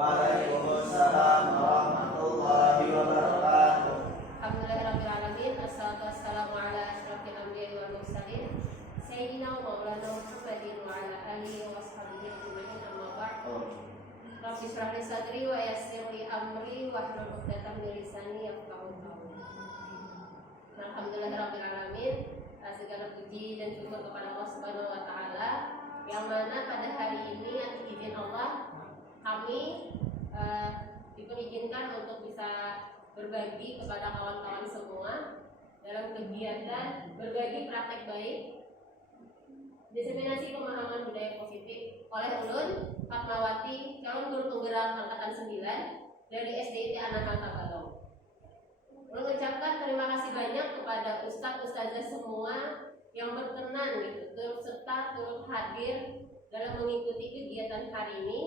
Waalaikumsalam warahmatullahi wabarakatuh. Alhamdulillahirrahmanirrahim. Assalatu wassalamu ala asyrafil anbiya'i wal mursalin Sayyidina wa maulana Muhammadin wa ala alihi wa ashabihi ajma'in, amma ba'd. Rabbi shrah li sadri wa yassir li amri wahlul 'uqdatam min lisani yafqahu qawli. Alhamdulillahirrahmanirrahim. Segala puji dan syukur kepada Allah Subhanahu wa taala yang mana pada hari ini atas izin Allah kami diizinkan untuk bisa berbagi kepada kawan-kawan semua dalam kegiatan berbagi praktek baik diseminasi pemahaman budaya positif oleh Ulun Fatmawati, calon guru penggerak angkatan 9 dari SDIT An-Nahl Tabalong. Ulun ucapkan terima kasih banyak kepada ustaz-ustazah semua yang berkenan turut serta turut hadir dalam mengikuti kegiatan hari ini,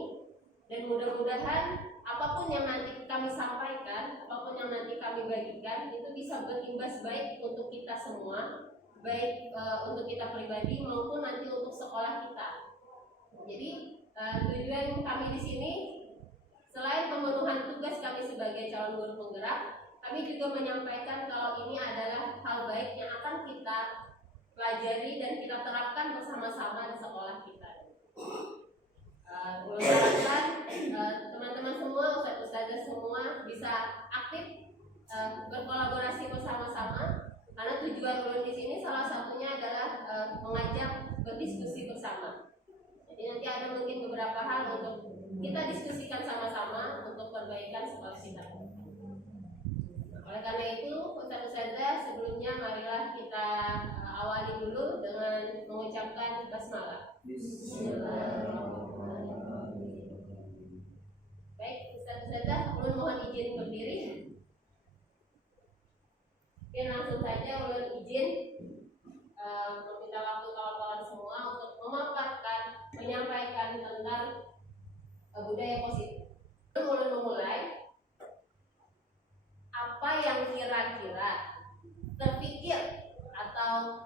dan mudah-mudahan apapun yang nanti kami sampaikan, apapun yang nanti kami bagikan itu bisa berimbas baik untuk kita semua, baik untuk kita pribadi maupun nanti untuk sekolah kita. Jadi tujuan kami di sini selain pemenuhan tugas kami sebagai calon guru penggerak, kami juga menyampaikan kalau ini adalah hal baik yang akan kita pelajari dan kita terapkan bersama-sama di sekolah kita. Mudah-mudahan teman-teman semua, ustaz-ustazah semua bisa aktif berkolaborasi bersama-sama, karena tujuan ulun di sini salah satunya adalah mengajak berdiskusi bersama. Jadi nanti ada mungkin beberapa hal untuk kita diskusikan sama-sama untuk perbaikan sekolah kita. Oleh karena itu, ustaz-ustazah, sebelumnya marilah kita awali dulu dengan mengucapkan basmalah. Bismillahirrahmanirrahim. Baik, ustaz-ustazah, ulun mohon izin berdiri. Oke, langsung saja ulun izin meminta waktu kawan-kawan semua untuk memaparkan, menyampaikan tentang budaya positif. Ulun memulai apa yang kira-kira terpikir atau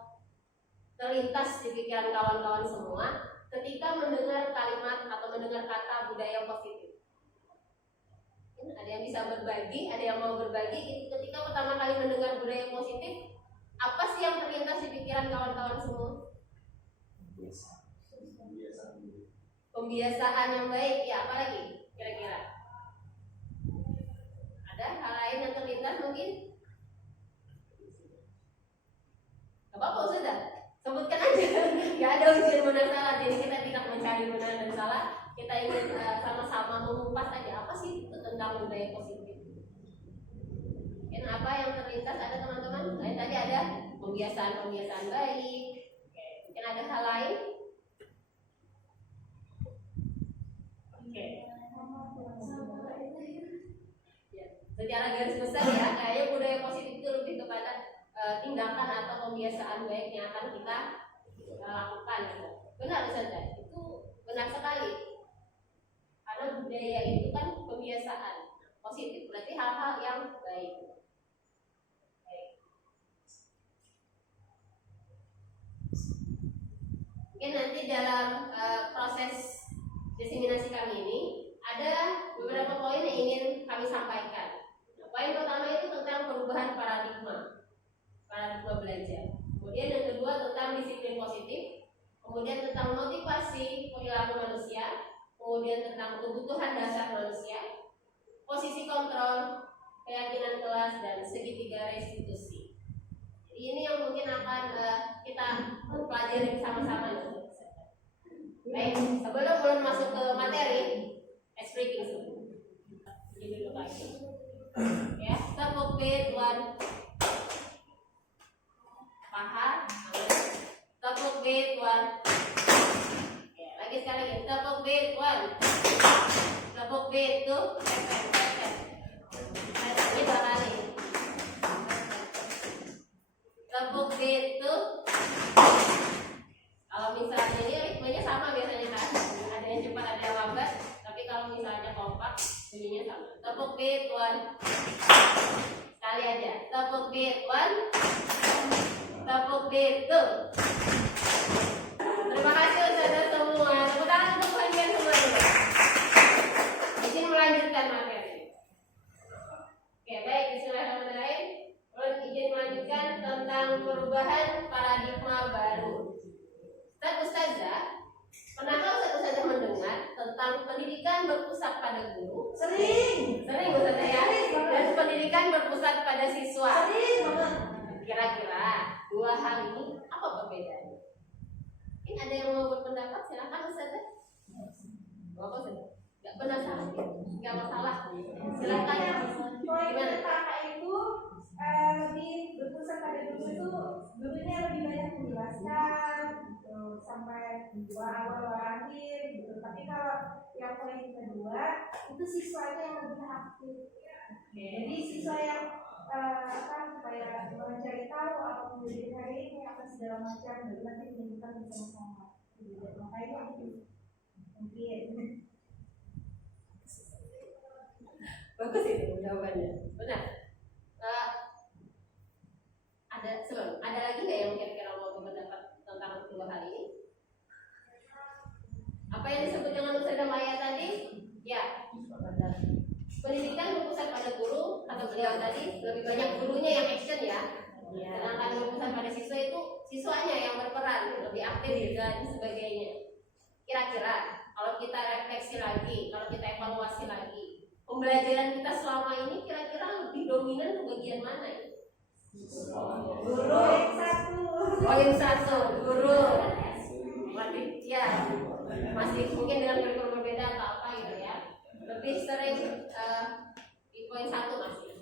terlintas di pikiran kawan-kawan semua ketika mendengar kalimat atau mendengar kata budaya positif. Ada yang bisa berbagi, ada yang mau berbagi. Ketika pertama kali mendengar budaya positif, apa sih yang terlintas di pikiran kawan-kawan semua? Pembiasaan yang baik, ya, apa lagi kira-kira? Ada hal lain yang terlintas mungkin? Gak apa-apa, sudah sebutkan aja. Gak ada ujian benar salah, jadi kita tidak mencari benar dan salah. Kita ingin sama-sama mengupas aja apa sih itu tentang budaya positif. Mungkin apa yang terlintas ada teman-teman? Tadi ada pembiasaan baik. Mungkin ada hal lain? Oke. Secara garis besar ya, kayaknya budaya positif itu lebih kepada tindakan atau pembiasaan baik yang akan kita lakukan. Benar saja, itu benar sekali. Karena budaya itu kan pembiasaan positif, berarti hal-hal yang baik. Mungkin nanti dalam proses diseminasi kami ini ada beberapa poin yang ingin kami sampaikan. Poin pertama itu tentang perubahan paradigma belajar. Kemudian yang kedua tentang disiplin positif. Kemudian tentang motivasi perilaku manusia. Kemudian tentang kebutuhan dasar manusia, posisi kontrol, keyakinan kelas, dan segitiga restitusi. Jadi ini yang mungkin akan kita pelajari bersama-sama. Baik, sebelum mulai masuk ke materi, speaking dulu. Jadi dulu lagi. Ya, tepuk beat one. Paha, tepuk beat one. Lagi sekali lagi, tepuk beat one, tepuk beat two, ini dua kali, tepuk beat two. Kalau misalnya ini ritmenya sama biasanya kan, ada yang cepat ada yang lambat, tapi kalau misalnya kompak bunyinya sama. Tepuk beat one, sekali aja, tepuk beat one, tepuk beat two. Terima kasih saudara semua. Tepuk tangan untuk kalian semua. Izin mulai pendidikan berpusat pada guru. Sering Ustazah ya. Dan pendidikan berpusat pada siswa. sering banget. Kira-kira dua hal ini apa perbedaannya? Mungkin ada yang mau berpendapat, silakan Ustazah. Bapak Ustazah. Gak penasaran, gak masalah. Silakan. Poin pertama itu lebih berpusat pada guru itu, gurunya lebih banyak menjelaskan gitu, sampai awal akhir gitu. Tapi kalau yang poin kedua itu siswanya yang lebih aktif. Jadi siswa yang supaya mencari tahu apa menjadi hari ini apa segala macam, dan nanti menentukan bersama-sama. Makanya itu mungkin. Bagus itu jawabannya, benar. Ada lagi nggak yang kira-kira mau berpendapat tentang kedua hal ini? Apa yang disebut dengan Ustazah Maya tadi? Ya, pendidikan berpusat pada guru, kata beliau tadi, lebih banyak gurunya yang action ya. Sedangkan berpusat pada siswa itu siswanya yang berperan, lebih aktif dan sebagainya. Kira-kira kalau kita refleksi lagi, kalau kita evaluasi lagi, pembelajaran kita selama ini kira-kira lebih dominan ke bagian mana ya? Guru yang satu. Poin satu, guru. Ya, masih mungkin dengan kurikulum berbeda atau apa gitu ya. Lebih sering di poin satu masih.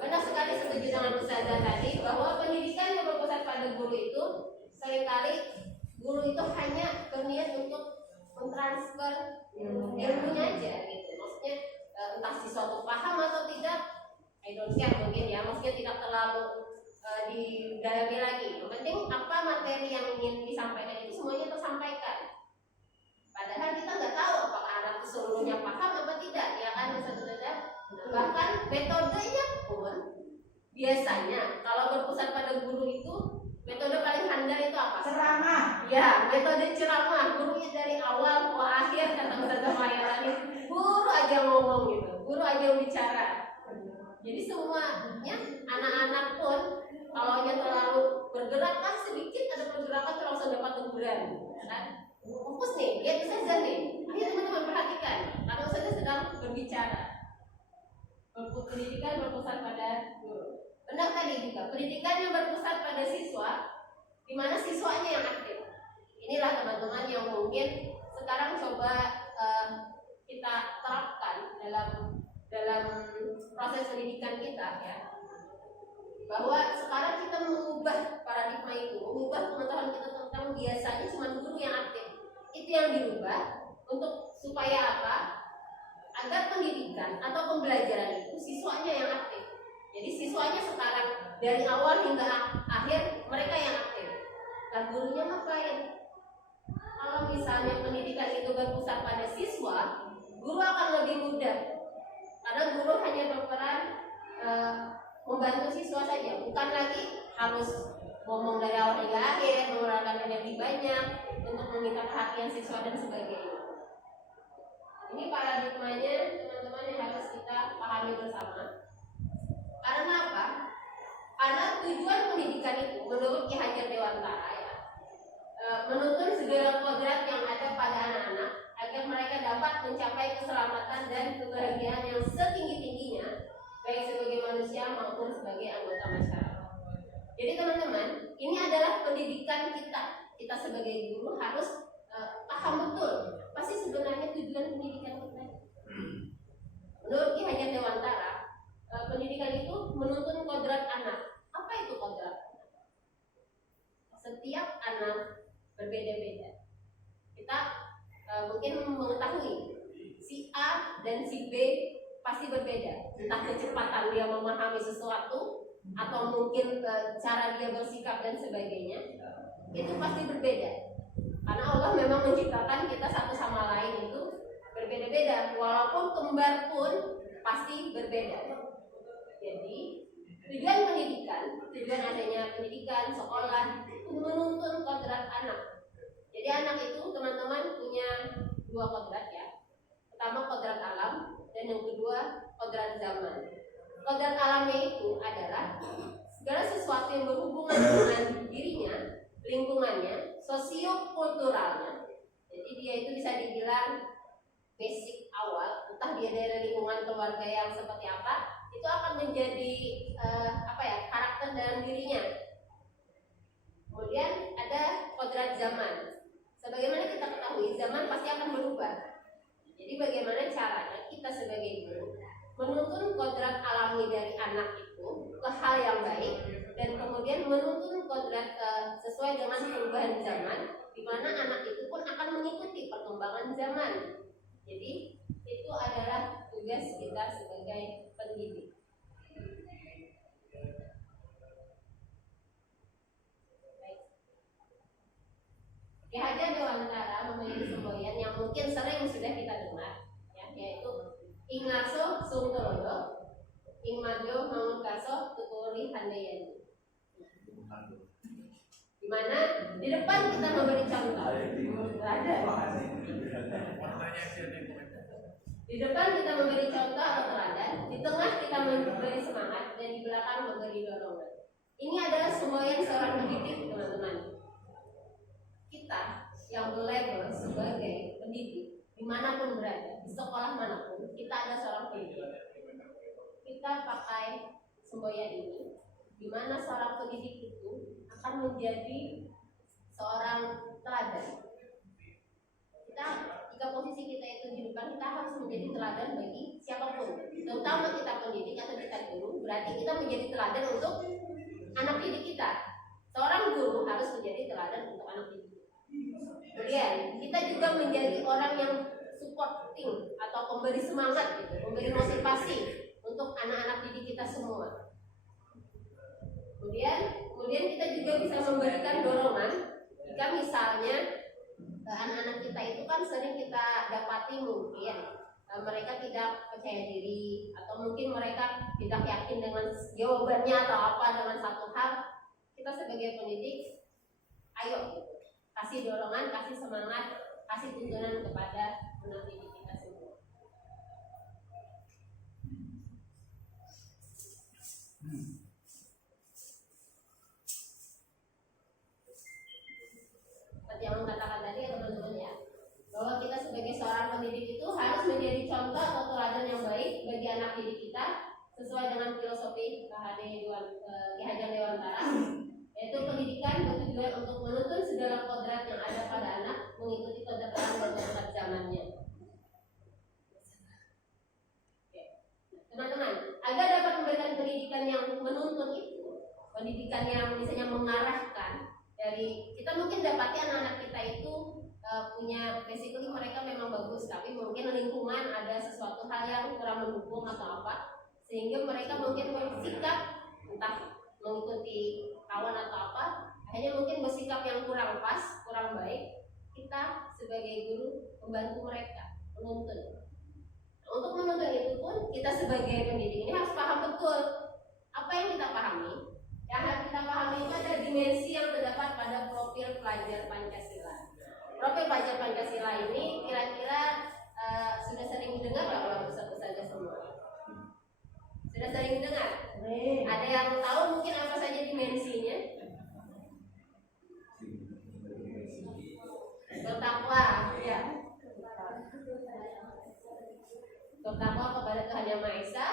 Benar sekali, setuju dengan Ustazah tadi bahwa pendidikan yang berpusat pada guru itu seringkali guru itu hanya berniat untuk mentransfer ilmunya aja gitu. Maksudnya entah siswa itu paham atau tidak, I don't care mungkin ya, maksudnya tidak terlalu didalami lagi. Yang penting apa materi yang ingin disampaikan itu semuanya tersampaikan. Padahal kita nggak tahu apakah anak itu seluruhnya paham apa tidak, ya kan Ustazah. Bahkan metodenya pun biasanya kalau berpusat pada guru itu metode paling handal itu apa? Ceramah. Ya, metode ceramah. Gurunya dari awal ke akhir, kata Ustazah Maya tadi, guru aja ngomong gitu, guru aja bicara. Jadi semuanya anak-anak pun kalau nya terlalu bergerak kan sedikit ada pergerakan tuh langsung dapat teguran, ya kan? Fokus nih, lihat Ustazah nih. Ayo teman-teman perhatikan, karena Ustazah sedang berbicara. Pendidikan berpusat pada guru. Benar tadi juga, pendidikan yang berpusat pada siswa, di mana siswanya yang aktif. Inilah teman-teman yang mungkin sekarang coba kita terapkan dalam proses pendidikan kita ya. Bahwa sekarang kita mengubah paradigma itu, mengubah pengetahuan kita tentang biasanya cuma guru yang aktif. Itu yang dirubah untuk supaya apa? Agar pendidikan atau pembelajaran itu siswanya yang aktif. Jadi siswanya sekarang dari awal hingga akhir mereka yang aktif. Dan gurunya ngapain? Kalau misalnya pendidikan itu berpusat pada siswa, guru akan lebih mudah. Karena guru hanya berperan membantu siswa saja, bukan lagi harus ngomong dari awal hingga akhir, mengeluarkan energi banyak untuk meminta perhatian siswa dan sebagainya. Ini paradigmanya teman-teman yang harus kita pahami bersama. Karena apa? Karena tujuan pendidikan itu menurut Ki Hajar Dewantara ya, menuntun segala kodrat yang ada pada anak-anak agar mereka dapat mencapai keselamatan dan kebahagiaan yang setinggi-tingginya, baik sebagai manusia maupun sebagai anggota masyarakat. Jadi teman-teman, ini adalah pendidikan kita. Kita sebagai guru harus paham betul pasti sebenarnya tujuan pendidikan kita. Menurut Ki Hajar Dewantara, pendidikan itu menuntun kodrat anak. Apa itu kodrat anak? Setiap anak berbeda-beda. Kita mungkin mengetahui si A dan si B pasti berbeda. Entah kecepatan dia memahami sesuatu atau mungkin cara dia bersikap dan sebagainya, itu pasti berbeda. Karena Allah memang menciptakan kita satu sama lain itu berbeda-beda, walaupun kembar pun pasti berbeda. Jadi tujuan pendidikan, tujuan adanya pendidikan sekolah itu menuntun kodrat anak. Jadi anak itu teman-teman punya dua kodrat ya. Pertama kodrat alam dan yang kedua kodrat zaman. Kodrat alamnya itu adalah segala sesuatu yang berhubungan dengan dirinya, lingkungannya, sosiokulturalnya. Jadi dia itu bisa dibilang dia dari lingkungan keluarga yang seperti apa, itu akan menjadi karakter dalam dirinya. Kemudian ada kodrat zaman. Sebagaimana kita ketahui, zaman pasti akan berubah. Jadi bagaimana caranya kita sebagai guru menuntun kodrat alami dari anak itu ke hal yang baik, dan kemudian menuntun kodrat sesuai dengan perubahan zaman, di mana anak itu pun akan mengikuti perkembangan zaman. Jadi itu adalah tugas kita sebagai pendidik. Ki Hajar Dewantara memiliki semboyan yang mungkin sering sudah kita dengar, ya, yaitu ing ngaso sung tolodo, ing mado mangunkaso tuturi handayani. Di mana di depan kita memberi contoh, ada. Di depan kita memberi contoh atau teladan, di tengah kita memberi semangat, dan di belakang memberi dorongan. Ini adalah semboyan seorang pendidik, teman-teman. Kita yang berlabel sebagai pendidik dimanapun berada, di sekolah manapun, kita ada seorang pendidik. Kita pakai semboyan ini, di mana seorang pendidik itu akan menjadi seorang teladan. Jika posisi kita itu di depan, kita harus menjadi teladan bagi siapapun, terutama kita pendidik atau kita guru. Berarti kita menjadi teladan untuk anak didik kita. Seorang guru harus menjadi teladan untuk anak didik. Kemudian kita juga menjadi orang yang supporting atau pemberi semangat, gitu, memberi motivasi untuk anak-anak didik kita semua. Kemudian kita juga bisa memberikan dorongan jika misalnya anak-anak kita itu kan sering kita dapati mungkin mereka tidak percaya diri, atau mungkin mereka tidak yakin dengan jawabannya atau apa dengan satu hal. Kita sebagai pendidik, ayo gitu, kasih dorongan, kasih semangat, kasih tuntunan kepada anak didik kita semua. Seperti yang katakan tadi ya teman-teman ya, bahwa kita sebagai seorang pendidik itu harus menjadi contoh atau teladan yang baik bagi anak didik kita sesuai dengan filosofi Ki Hajar Dewantara, yaitu pendidikan bertujuan untuk menuntun segala kodrat yang ada pada anak mengikuti kodrat alam dan kodrat zamannya. Teman-teman, agar dapat memberikan pendidikan yang menuntun itu, pendidikan yang misalnya mengarahkan dari, kita mungkin dapati anak-anak kita itu punya basically mereka memang bagus, tapi mungkin lingkungan ada sesuatu hal yang kurang mendukung atau apa, sehingga mereka mungkin bersikap entah mengikuti kawan atau apa, akhirnya mungkin bersikap yang kurang pas, kurang baik. Kita sebagai guru membantu mereka menuntun. Untuk menuntun itu pun kita sebagai pendidik ini harus paham betul apa yang kita pahami. Yang harus kita pahami itu ada dimensi yang terdapat pada profil pelajar Pancasila. Profil pelajar Pancasila ini kira-kira sudah sering didengar nggak Ustaz-ustazah semua? Sudah sering dengar? Ada yang tahu mungkin apa saja dimensinya? Bertakwa, ya. Bertakwa kepada Tuhan Yang Maha Esa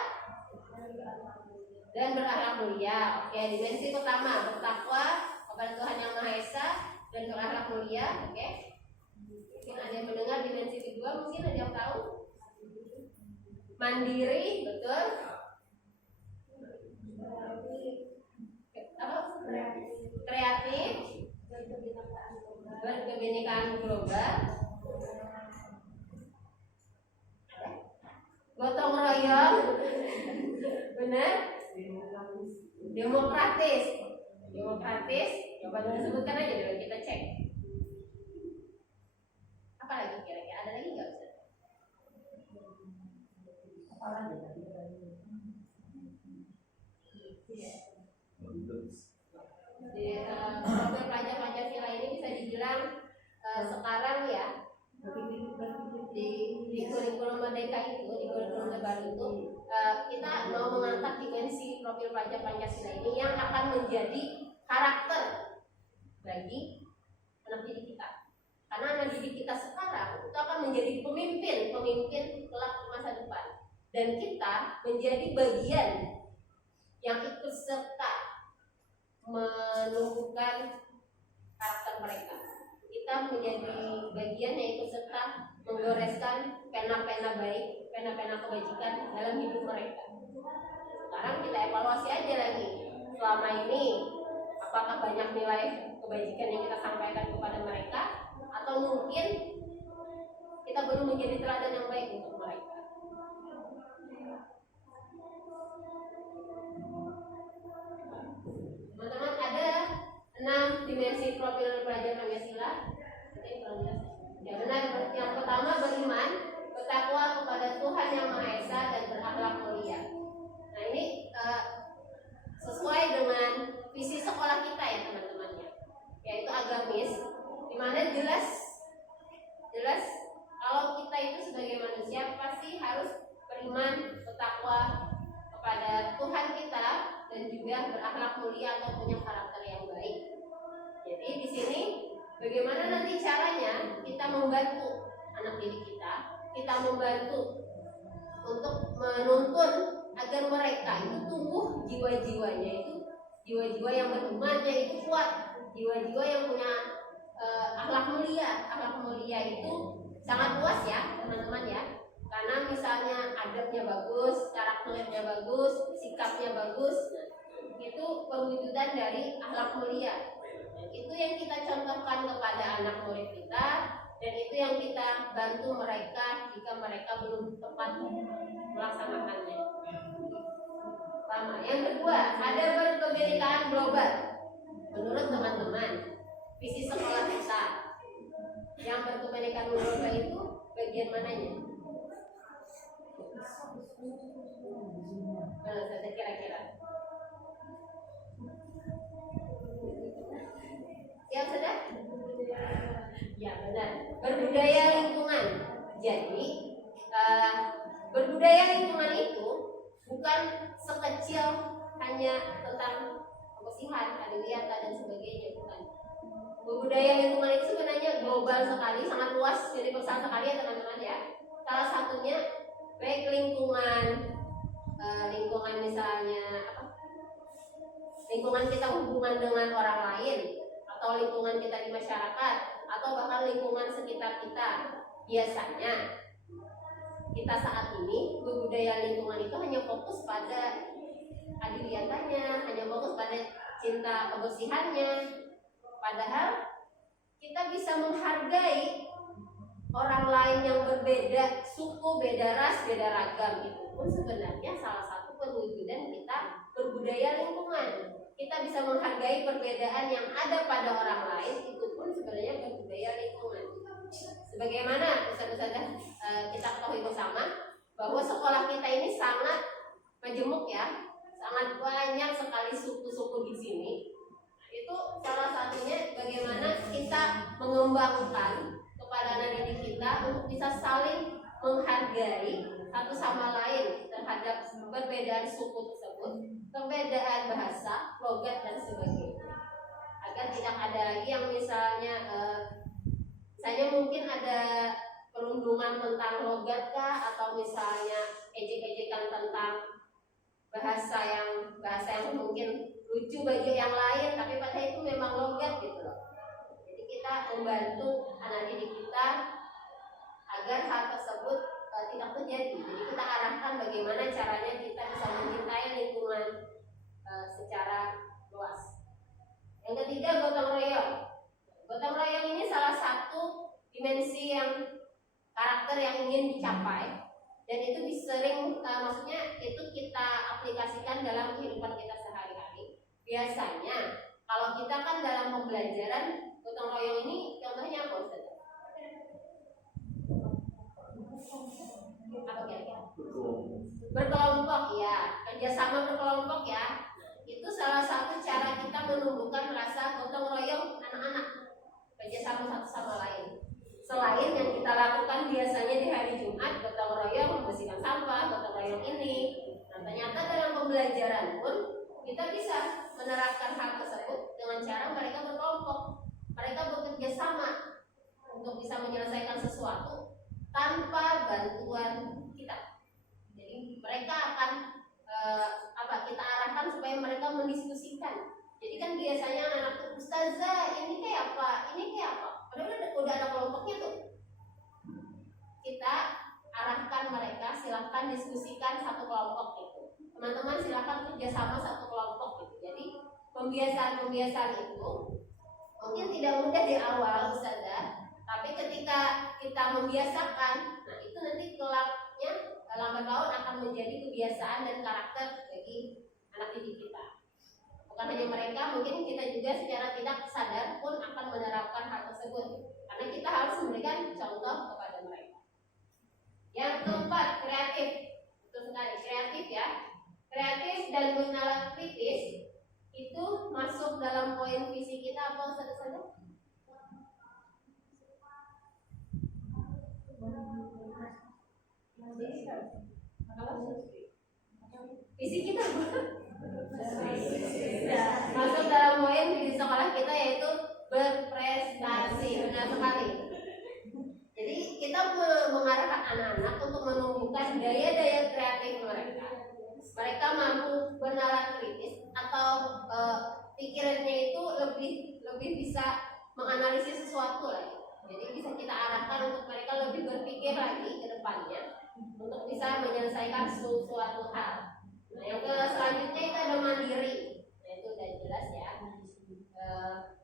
dan berakhlak mulia. Oke, dimensi pertama bertakwa kepada Tuhan Yang Maha Esa dan berakhlak mulia. Oke. Mungkin ada yang mendengar dimensi kedua, mungkin ada yang tahu? Mandiri, betul. Kreatif, berkebinekaan global, gotong royong, benar, demokratis, coba dulu sebutkan aja dulu, kita cek. Apa lagi kira-kira, ada lagi nggak Ustaz? Apa lagi? Di profil pelajar Pancasila ini bisa dibilang sekarang ya di kurikulum merdeka itu, di kurikulum terbaru itu kita mau mengangkat dimensi profil pelajar Pancasila ini yang akan menjadi karakter bagi anak didik kita. Karena anak didik kita sekarang itu akan menjadi pemimpin kelak di masa depan. lakukan, dan kita menjadi bagian yang ikut serta menumbuhkan karakter mereka. Kita menjadi bagian yang ikut serta menggoreskan pena-pena baik, pena-pena kebajikan dalam hidup mereka. Sekarang kita evaluasi aja lagi, selama ini apakah banyak nilai kebajikan yang kita sampaikan kepada mereka, atau mungkin kita belum menjadi teladan yang baik untuk mereka. Teman-teman, ada 6 dimensi profil pelajar Pancasila. Ya benar. Yang pertama, beriman, bertakwa kepada Tuhan Yang Maha Esa dan berakhlak mulia. Nah ini sesuai dengan visi sekolah kita ya teman-teman ya, yaitu agamis, dimana jelas kalau kita itu sebagai manusia pasti harus beriman, bertakwa kepada Tuhan kita dan juga berakhlak mulia atau punya karakter yang baik. Jadi di sini bagaimana nanti caranya kita membantu anak didik kita membantu untuk menuntun agar mereka itu tumbuh jiwa-jiwanya itu jiwa-jiwa yang berimannya itu kuat, jiwa-jiwa yang punya akhlak mulia. Akhlak mulia itu sangat luas ya teman-teman ya, karena misalnya adabnya bagus, karakternya bagus, sikapnya bagus, itu perwujudan dari akhlak mulia. Itu yang kita contohkan kepada anak murid kita, dan itu yang kita bantu mereka jika mereka belum tepat melaksanakannya. Pertama. Yang kedua, ada berkebinekaan global. Menurut teman-teman, visi sekolah kita yang berkebinekaan global itu bagian mananya? Saya kira-kira yang sudah? Ya benar. Berbudaya lingkungan. Jadi berbudaya lingkungan itu bukan sekecil hanya tentang kebersihan, kegiatan dan sebagainya, bukan. Berbudaya lingkungan itu sebenarnya global sekali, sangat luas, jadi besar sekali ya teman-teman ya. Salah satunya baik lingkungan misalnya lingkungan kita hubungan dengan orang lain, atau lingkungan kita di masyarakat, atau bahkan lingkungan sekitar kita. Biasanya kita saat ini berbudaya lingkungan itu hanya fokus pada adiliatannya, hanya fokus pada cinta kebersihannya. Padahal kita bisa menghargai orang lain yang berbeda suku, beda ras, beda ragam. Itu pun sebenarnya salah satu perwujudan kita berbudaya lingkungan. Kita bisa menghargai perbedaan yang ada pada orang lain, itu pun sebenarnya berbudaya lingkungan. Sebagaimana ustaz-ustazah kita ketahui bersama bahwa sekolah kita ini sangat majemuk ya, sangat banyak sekali suku-suku di sini. Itu salah satunya bagaimana kita mengembangkan kepada anak didik kita untuk bisa saling menghargai satu sama lain terhadap perbedaan suku tersebut, perbedaan bahasa, logat dan sebagainya, agar tidak ada lagi yang misalnya mungkin ada perundungan tentang logat kah, atau misalnya ejek-ejekan tentang bahasa yang mungkin lucu bagi yang lain, tapi pada itu memang logat gitu loh. Jadi kita membantu anak didik kita agar hal tersebut tidak terjadi. Jadi kita arahkan bagaimana caranya kita bisa mencintai lingkungan secara luas. Yang ketiga, gotong royong. Gotong royong ini salah satu dimensi yang karakter yang ingin dicapai, dan itu maksudnya itu kita aplikasikan dalam kehidupan kita sehari-hari. Biasanya kalau kita kan dalam pembelajaran, gotong royong ini contohnya apa Ustaz? Apa kira-kira? Berkelompok ya, kerjasama berkelompok ya. Itu salah satu cara kita menumbuhkan rasa gotong royong anak-anak, kerjasama satu sama lain. Selain yang kita lakukan biasanya di hari Jumat, gotong royong membersihkan sampah, gotong royong ini. Nah ternyata dalam pembelajaran pun kita bisa menerapkan hal tersebut dengan cara mereka berkelompok, mereka bekerja sama untuk bisa menyelesaikan sesuatu tanpa bantuan kita. kita arahkan supaya mereka mendiskusikan. Jadi kan biasanya anak tuh, ustazah ini kayak apa, ini kayak apa, padahal udah ada kelompoknya tuh. Kita arahkan mereka, silahkan diskusikan satu kelompok gitu. Teman-teman silahkan kerjasama satu kelompok gitu. Jadi pembiasaan itu mungkin tidak mudah di awal ustazah, tapi ketika kita membiasakan, nah itu nanti kelaknya lambat laun akan menjadi kebiasaan dan karakter bagi anak didik kita. Bukan hanya mereka, mungkin kita juga secara tidak sadar pun akan menerapkan hal tersebut, karena kita harus memberikan contoh kepada mereka. Yang keempat, kreatif. Betul sekali, kreatif ya. Kreatif dan bernalar kritis itu masuk dalam poin visi kita apa saja? Visi kita masuk dalam poin visi sekolah kita, yaitu berprestasi. Benar sekali. Jadi kita mengarahkan anak-anak untuk menumbuhkan daya-daya kreatif mereka. Mereka mampu bernalar kritis atau pikirannya itu lebih bisa menganalisis sesuatu lagi. Jadi bisa kita arahkan untuk mereka lebih berpikir lagi ke depannya untuk bisa menyelesaikan suatu hal. Nah, yang selanjutnya itu ada mandiri. Nah, itu udah jelas ya.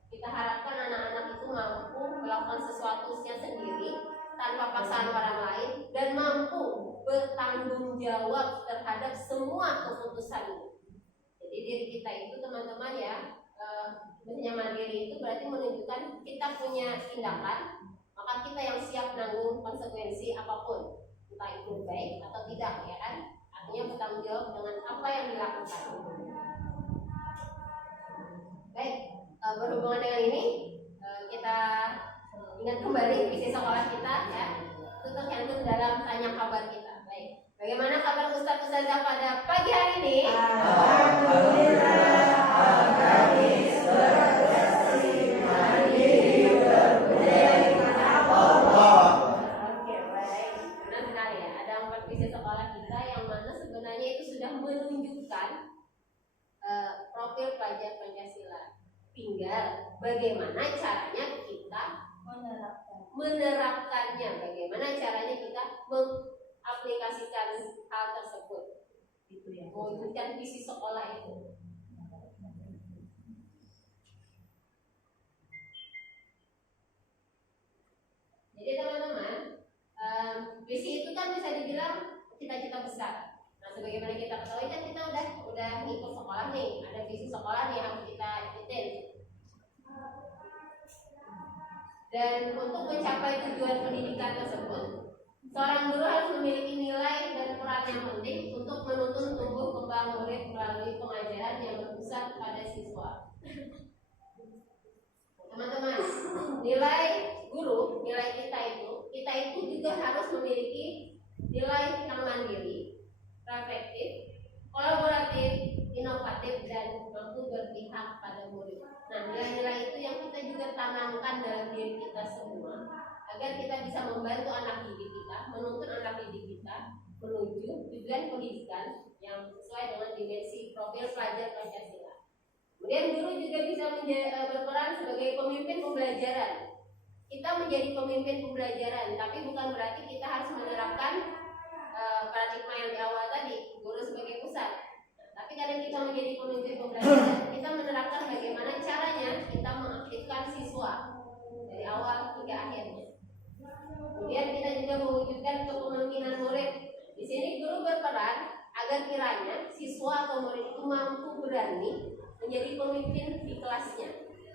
Kita harapkan anak-anak itu mampu melakukan sesuatu sendiri tanpa paksaan orang lain dan mampu bertanggung jawab terhadap semua keputusan. Jadi diri kita itu teman-teman ya, misalnya mandiri itu berarti menunjukkan kita punya tindakan, maka kita yang siap nanggung konsekuensi apapun, entah itu baik atau tidak, ya kan? Artinya bertanggung jawab dengan apa yang dilakukan. Baik, berhubungan dengan ini kita ingat kembali visi sekolah kita ya, itu tercantum dalam tanya kabar kita. Baik, bagaimana kabar Ustaz Ustazah pada pagi hari ini? Alhamdulillah, agamis berprestasi, mandiri berbudaya karena Allah. Oke, baik. Benar sekali ya. Ada 4 visi sekolah kita yang mana sebenarnya itu sudah menunjukkan profil pelajar Pancasila. Tinggal bagaimana caranya kita menerapkannya, bagaimana caranya kita mengaplikasikan hal tersebut, mewujudkan visi sekolah itu. Jadi teman-teman, visi itu kan bisa dibilang cita-cita besar. Nah, sebagaimana kita ketahui kan kita udah ngikut sekolah nih, ada visi sekolah nih yang harus kita ikutin. Dan untuk mencapai tujuan pendidikan tersebut, seorang guru harus memiliki nilai dan peran yang penting untuk menuntun tumbuh kembang murid melalui pengajaran yang berpusat pada siswa. Teman-teman, nilai guru, nilai kita itu juga harus memiliki nilai yang mandiri, reflektif, kolaboratif, inovatif, dan mampu berpihak pada murid. Nah, nilai-nilai itu yang kita juga tanamkan dalam diri kita semua, agar kita bisa membantu anak didik kita, menuntun anak didik kita menuju tujuan pendidikan yang sesuai dengan dimensi profil pelajar Pancasila. Kemudian guru juga bisa berperan sebagai pemimpin pembelajaran. Kita menjadi pemimpin pembelajaran, tapi bukan berarti kita harus menerapkan paradigma yang di awal tadi, guru sebagai pusat. Tapi kadang kita menjadi pemimpin pembelajaran, kita menerapkan bagaimana caranya kita mengaktifkan siswa dari awal hingga akhirnya. Kemudian kita juga mewujudkan kepemimpinan murid. Di sini guru berperan agar kiranya siswa atau murid itu mampu berani menjadi pemimpin di kelasnya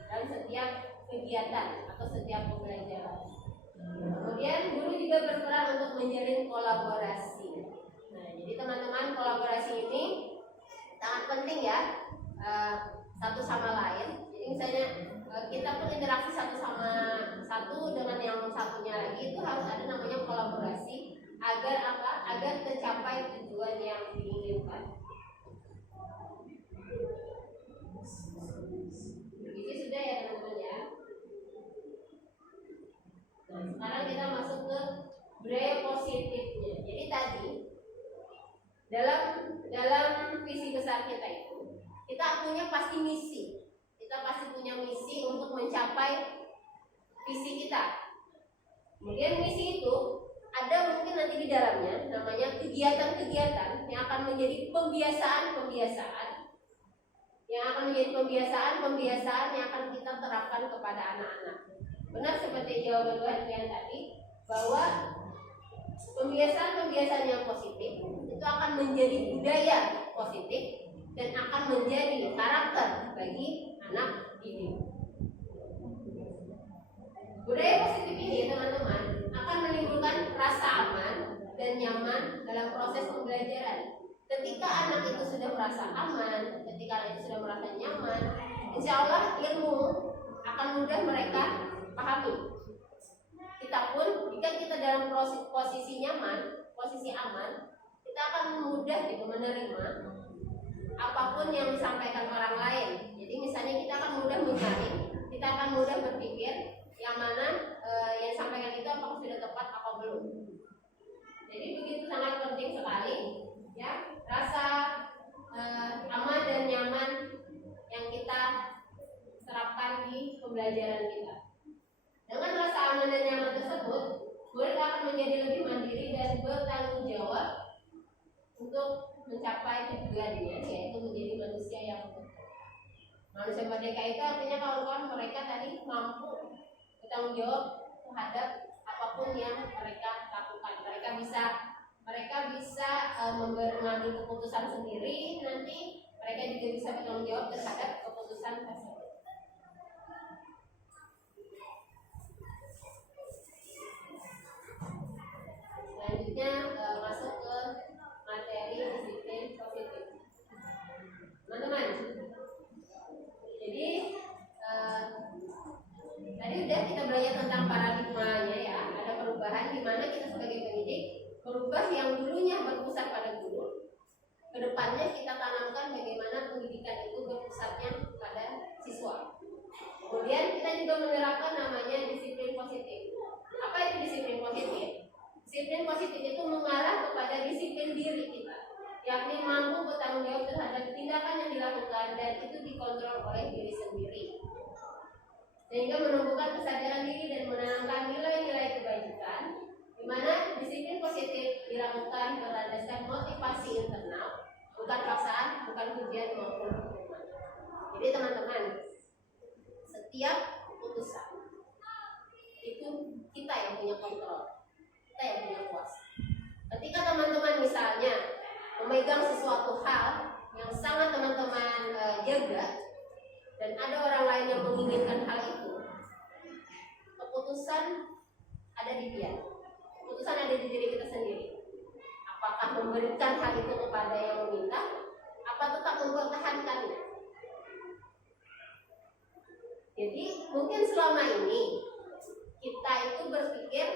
dalam setiap kegiatan atau setiap pembelajaran. Kemudian guru juga berperan untuk menjalin kolaborasi. Nah, jadi teman-teman, kolaborasi ini sangat penting ya, satu sama lain. Jadi misalnya kita pun interaksi satu sama satu dengan yang satunya lagi, itu harus ada namanya kolaborasi agar apa? Agar tercapai tujuan yang diinginkan. Jadi sudah ya teman-teman ya. Nah, sekarang kita masuk ke budaya positifnya. Jadi tadi dalam punya pasti misi. Kita pasti punya misi untuk mencapai visi kita. Kemudian misi itu ada mungkin nanti di dalamnya namanya kegiatan-kegiatan yang akan menjadi pembiasaan-pembiasaan yang akan menjadi pembiasaan-pembiasaan yang akan kita terapkan kepada anak-anak. Benar seperti jawaban Tuhan yang tadi, bahwa pembiasaan-pembiasaan yang positif itu akan menjadi budaya positif dan akan menjadi karakter bagi anak didik. Budaya positif ini, teman-teman, akan menimbulkan rasa aman dan nyaman dalam proses pembelajaran. Ketika anak itu sudah merasa aman, ketika anak itu sudah merasa nyaman, insya Allah ilmu akan mudah mereka pahami. Kita pun, jika kita dalam posisi nyaman, posisi aman, kita akan mudah gitu menerima apapun yang disampaikan orang lain. Jadi misalnya kita akan mudah menyaring, kita akan mudah berpikir yang mana yang disampaikan itu apakah sudah tepat atau belum. Jadi begitu sangat penting sekali ya rasa aman dan nyaman yang kita terapkan di pembelajaran kita. Dengan rasa aman dan nyaman tersebut, murid akan menjadi lebih mandiri dan bertanggung jawab untuk mencapai tujuannya, yaitu menjadi manusia yang manusia merdeka. Itu artinya kawan-kawan, mereka tadi mampu bertanggung jawab terhadap apapun yang mereka lakukan. Mereka bisa mengambil keputusan sendiri. Nanti mereka juga bisa bertanggung jawab terhadap keputusan tersebut. Selanjutnya masuk ke materi disiplin positif, teman-teman. Jadi tadi udah kita belajar tentang paradigmanya ya. Ada perubahan di mana kita sebagai pendidik berubah yang dulunya berpusat pada guru, kedepannya kita tanamkan bagaimana pendidikan itu berpusatnya pada siswa. Kemudian kita juga menerapkan namanya disiplin positif. Apa itu disiplin positif? Disiplin positif itu mengarah kepada disiplin diri kita, yakni mampu bertanggung jawab terhadap tindakan yang dilakukan dan itu dikontrol oleh diri sendiri, sehingga menumbuhkan kesadaran diri dan menanamkan nilai-nilai kebajikan, di mana disiplin positif dilakukan berdasarkan motivasi internal, bukan paksaan, bukan ujian maupun hukuman. Jadi teman-teman, setiap keputusan itu kita yang punya kontrol, kita yang punya kuasa. Ketika teman-teman misalnya memegang sesuatu hal yang sangat teman-teman jaga, dan ada orang lain yang menginginkan hal itu, keputusan ada di dia. Keputusan ada di diri kita sendiri. Apakah memberikan hal itu kepada yang meminta, apa tetap mempertahankannya? Jadi mungkin selama ini kita itu berpikir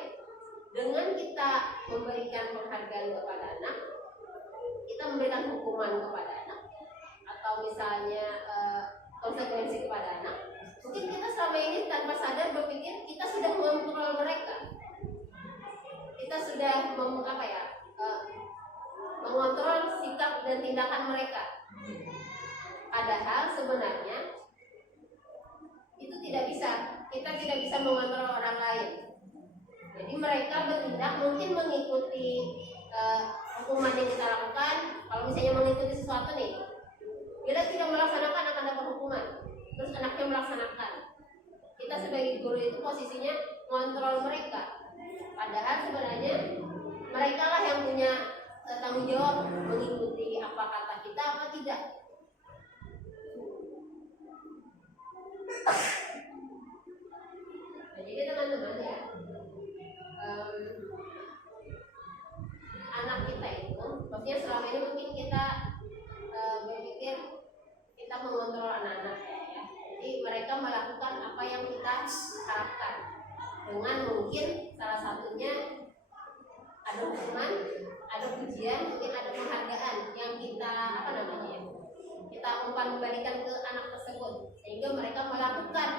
dengan kita memberikan penghargaan kepada anak, kita memberikan hukuman kepada anak, atau misalnya konsekuensi kepada anak, mungkin kita selama ini tanpa sadar berpikir kita sudah mengontrol mereka, kita sudah mengontrol sikap dan tindakan mereka. Padahal sebenarnya itu tidak bisa, kita tidak bisa mengontrol orang lain. Jadi mereka bertindak mungkin mengikuti hukuman yang kita lakukan. Kalau misalnya mengikuti sesuatu nih, bila tidak melaksanakan akan dapat hukuman, terus anaknya melaksanakan. Kita sebagai guru itu posisinya mengontrol mereka. Padahal sebenarnya mereka lah yang punya tanggung jawab mengikuti apa kata kita apa tidak. Nah, jadi teman-teman ya, anak kita itu, maksudnya selama ini mungkin kita berpikir kita mengontrol anak-anak ya. Jadi mereka melakukan apa yang kita harapkan, dengan mungkin salah satunya ada hukuman, ada pujian, mungkin ada penghargaan yang kita kita umpan kembalikan ke anak tersebut, sehingga mereka melakukan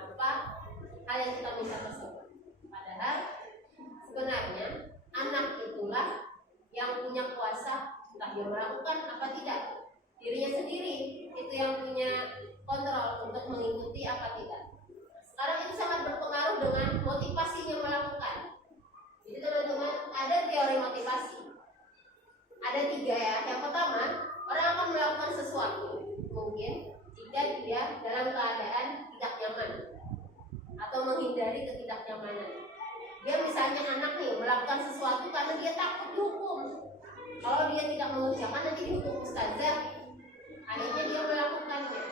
apa hal yang kita minta tersebut. Padahal sebenarnya anak itulah yang punya kuasa, entah dia melakukan apa tidak, dirinya sendiri. itu yang punya kontrol untuk mengikuti apa tidak. Sekarang itu sangat berpengaruh dengan motivasinya melakukan. Jadi teman-teman, ada teori motivasi. Ada 3 ya. Yang pertama, orang akan melakukan sesuatu mungkin jika dia dalam keadaan tidak nyaman atau menghindari ketidaknyamanan. Dia misalnya anak nih melakukan sesuatu karena dia takut dihukum. Kalau dia tidak mengerjakan nanti dihukum ustazah. Akhirnya dia melakukannya.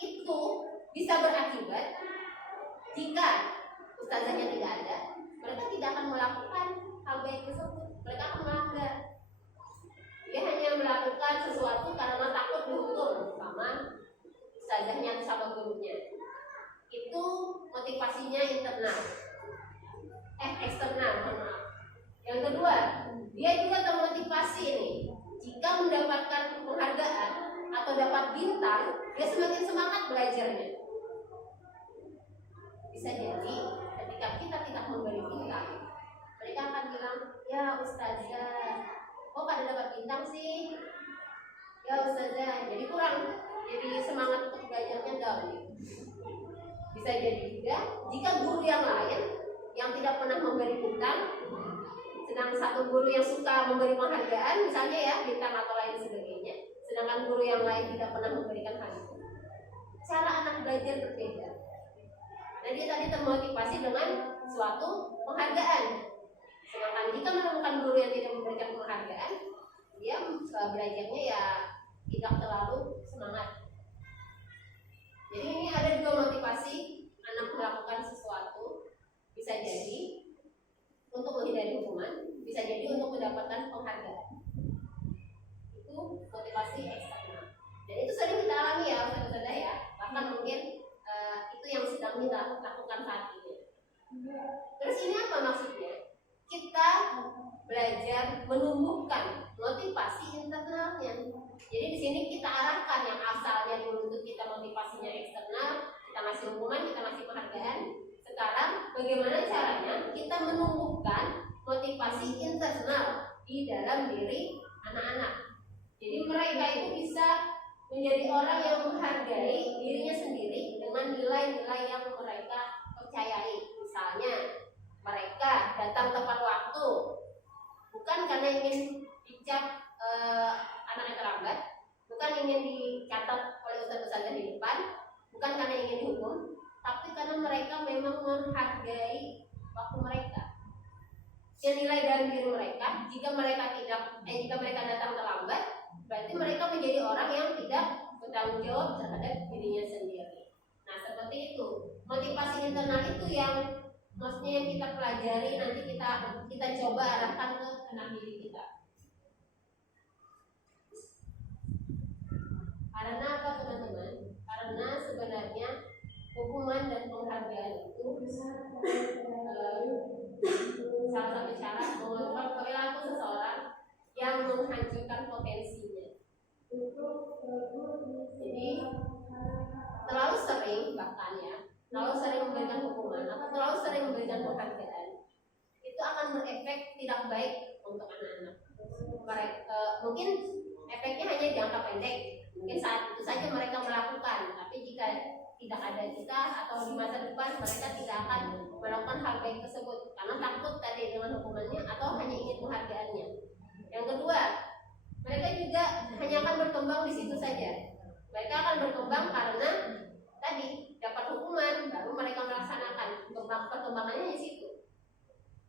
Itu bisa berakibat jika ustazahnya tidak ada, mereka tidak akan melakukan hal baik tersebut. Mereka akan melanggar. Dia hanya melakukan sesuatu karena takut dihukum sama ustazahnya atau sama gurunya. Itu motivasinya internal. Eksternal, maaf. Yang kedua, dia juga termotivasi nih. Jika mendapatkan penghargaan atau dapat bintang, dia semakin semangat belajarnya. Bisa jadi ketika kita tidak memberi bintang, mereka akan bilang, ya ustazah, kok pada dapat bintang sih? Ya ustazah, jadi kurang, jadi semangat untuk belajarnya down. Bisa jadi juga jika guru yang lain yang tidak pernah memberi bintang, sedang satu guru yang suka memberi penghargaan, misalnya ya bintang atau lain sebagainya, sedangkan guru yang lain tidak pernah memberikan hal itu, cara anak belajar berbeda. Nah, dia tadi termotivasi dengan suatu penghargaan. Sedangkan jika menemukan guru yang tidak memberikan penghargaan, dia belajarnya ya tidak terlalu semangat. Jadi ini ada 2 motivasi anak melakukan sesuatu. Bisa jadi untuk menghindari hukuman, bisa jadi untuk mendapatkan penghargaan. Itu motivasi eksternal. Dan itu sering kita alami ya, saudara ya. Bahkan mungkin itu yang sedang kita lakukan saat ini. Terus ini apa maksudnya? Kita belajar menumbuhkan motivasi internalnya. Jadi di sini kita arahkan yang asalnya dulu untuk kita motivasinya eksternal, kita ngasih hukuman, kita ngasih penghargaan. Sekarang bagaimana caranya kita menumbuhkan motivasi internal di dalam diri anak-anak. Jadi mereka itu bisa menjadi orang yang menghargai dirinya sendiri dengan nilai-nilai yang mereka percayai. Misalnya mereka datang tepat waktu, bukan karena ingin dicap anaknya terlambat, bukan ingin dicatat oleh ustaz-ustazah di depan, bukan karena ingin dihukum, tapi karena mereka memang menghargai waktu mereka. Yang nilai dalam diri mereka, jika mereka datang terlambat, berarti mereka menjadi orang yang tidak bertanggung jawab terhadap dirinya sendiri. Nah, seperti itu. Motivasi internal itu yang maksudnya yang kita pelajari, nanti kita coba arahkan ke anak didik kita. Karena apa teman-teman? Karena sebenarnya hukuman dan penghargaan itu salah satu cara mengontrol perilaku seseorang yang menghancurkan potensinya. Jadi terlalu sering bahkan ya, terlalu sering memberikan hukuman atau terlalu sering memberikan penghargaan itu akan berefek tidak baik untuk anak-anak. Mungkin efeknya hanya jangka pendek, mungkin saat itu saja mereka melakukan, tapi jika tidak ada kita atau di masa depan mereka tidak akan melakukan hal baik tersebut karena takut tadi dengan hukumannya atau hanya ingin penghargaannya. Yang kedua, mereka juga hanya akan berkembang di situ saja. Mereka akan berkembang karena tadi dapat hukuman baru mereka melaksanakan, perkembangannya di situ.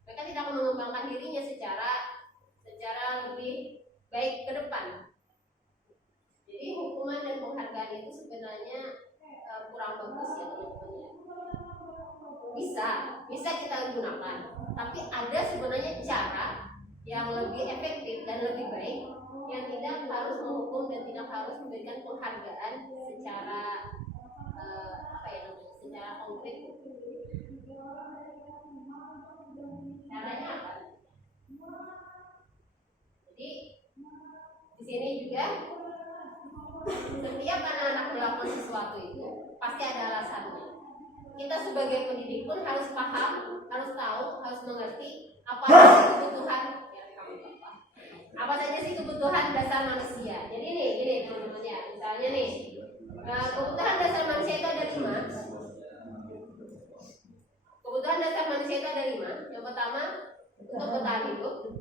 Mereka tidak akan mengembangkan dirinya secara lebih baik ke depan. Jadi hukuman dan penghargaan itu sebenarnya kurang bagus ya teman-teman. Bisa kita gunakan, tapi ada sebenarnya cara yang lebih efektif dan lebih baik yang tidak harus menghukum dan tidak harus memberikan penghargaan secara secara konkret. Caranya apa? Jadi di sini juga setiap anak-anak melakukan sesuatu itu pasti ada alasannya. Kita sebagai pendidik pun harus paham, harus tahu, harus mengerti apa saja sih kebutuhan dasar manusia. Jadi gini teman-teman ya, Misalnya nih, kebutuhan dasar manusia itu ada 5. Kebutuhan dasar manusia itu ada 5. Yang pertama untuk bertahan hidup,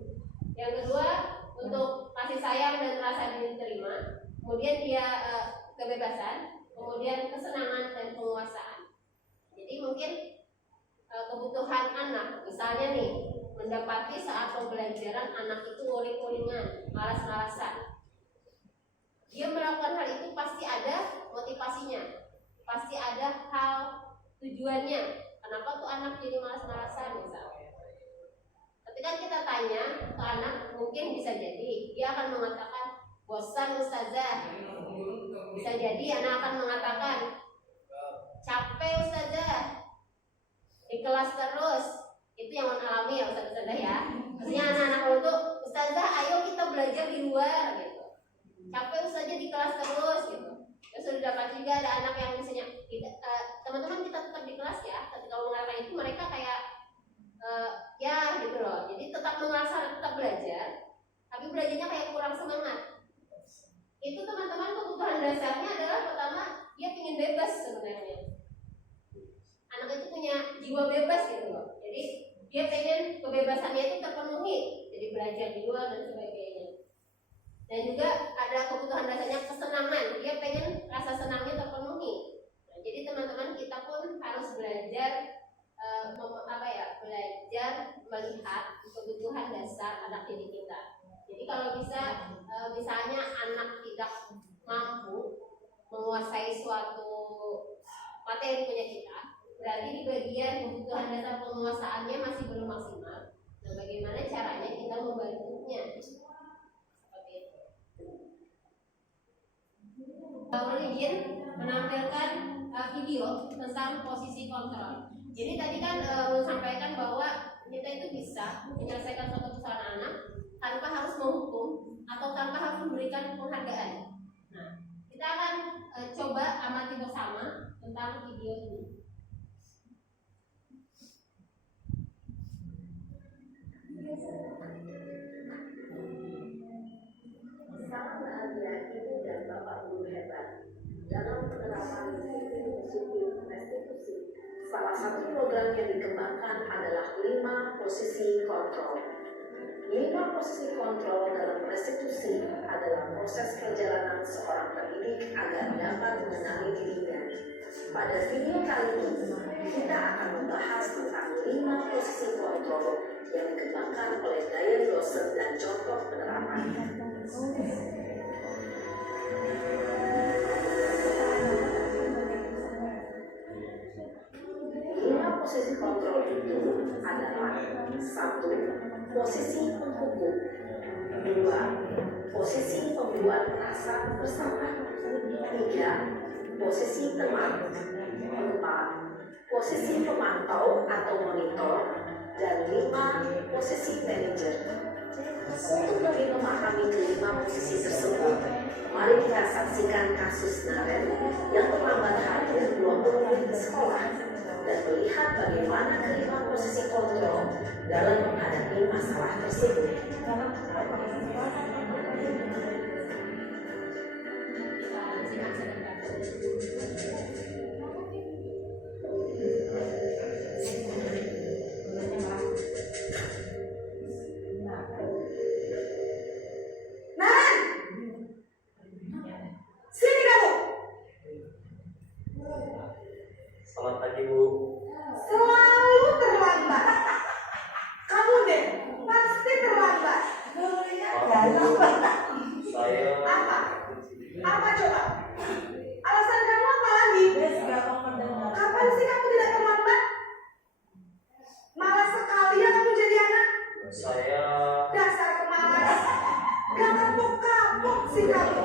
yang kedua untuk kasih sayang dan rasa diterima, kemudian dia kebebasan, kemudian kesenangan dan penguasaan. Jadi mungkin kebutuhan anak, misalnya nih, mendapati saat pembelajaran anak itu uring-uringan, malas-malasan. Dia melakukan hal itu pasti ada motivasinya, pasti ada hal tujuannya. Kenapa tuh anak jadi malas-malasan misalnya? Ketika kita tanya ke anak, mungkin bisa jadi dia akan mengatakan bosan ustazah. Bisa jadi anak akan mengatakan capek ustazah, di kelas terus. Itu yang alami ya ustazah ya. Maksudnya anak-anak untuk ustazah ayo kita belajar di luar gitu. Capek ustazah di kelas terus gitu. Terus sudah dapat juga ada anak yang misalnya teman-teman kita tetap di kelas ya. Ketika mengatakan itu mereka kayak ya gitu loh. Jadi tetap merasa tetap belajar, tapi belajarnya kayak kurang semangat. Itu teman-teman kebutuhan dasarnya adalah pertama dia ingin bebas sebenarnya. Anak itu punya jiwa bebas gitu loh. Jadi dia pengen kebebasannya itu terpenuhi. Jadi belajar di luar dan sebagainya. Dan juga ada kebutuhan dasarnya kesenangan. Dia pengen rasa senangnya terpenuhi. Nah, jadi teman-teman kita pun harus belajar belajar melihat kebutuhan dasar anak didik kita. Jadi kalau bisa misalnya anak tidak mampu menguasai suatu materi punya kita, berarti di bagian kebutuhan dasar penguasaannya masih belum maksimal. Nah, bagaimana caranya kita membantunya? Seperti itu. Religion menampilkan video tentang posisi kontrol. Jadi tadi kan sampaikan bahwa kita itu bisa menyelesaikan suatu persoalan anak tanpa harus menghukum atau tanpa harus memberikan penghargaan. Nah, kita akan coba amati bersama tentang video ini. Sangat bahagia ibu dan bapak guru hebat dalam penerapan disiplin restitusi. Salah satu program yang dikembangkan adalah 5 posisi kontrol. 5 posisi kontrol dalam restitusi adalah proses perjalanan seorang pendidik agar dapat mengenali dirinya. Pada video kali ini, kita akan membahas tentang 5 posisi kontrol yang dikembangkan oleh Diane Dawson dan contoh penerapannya. 5 posisi kontrol itu adalah 1. Posisi penghukum, 2. Posisi pembuat rasa bersama, 3. Posisi teman, 4. Posisi pemantau atau monitor, dan 5. Posisi manajer. Untuk lebih memahami kelima posisi tersebut, mari kita saksikan kasus Naren yang terlambat hadir 20 menit ke sekolah dan melihat bagaimana kelima posisi kontrol dalam menghadapi masalah tersebut. Selamat pagi, Bu. Selalu terlambat. Kamu deh, pasti terlambat. Saya Apa coba? Alasan kamu apa lagi? Kapan sih kamu tidak terlambat? Malas sekali ya kamu jadi anak. saya Dasar pemalas. Gak kapok-kapok sih kamu.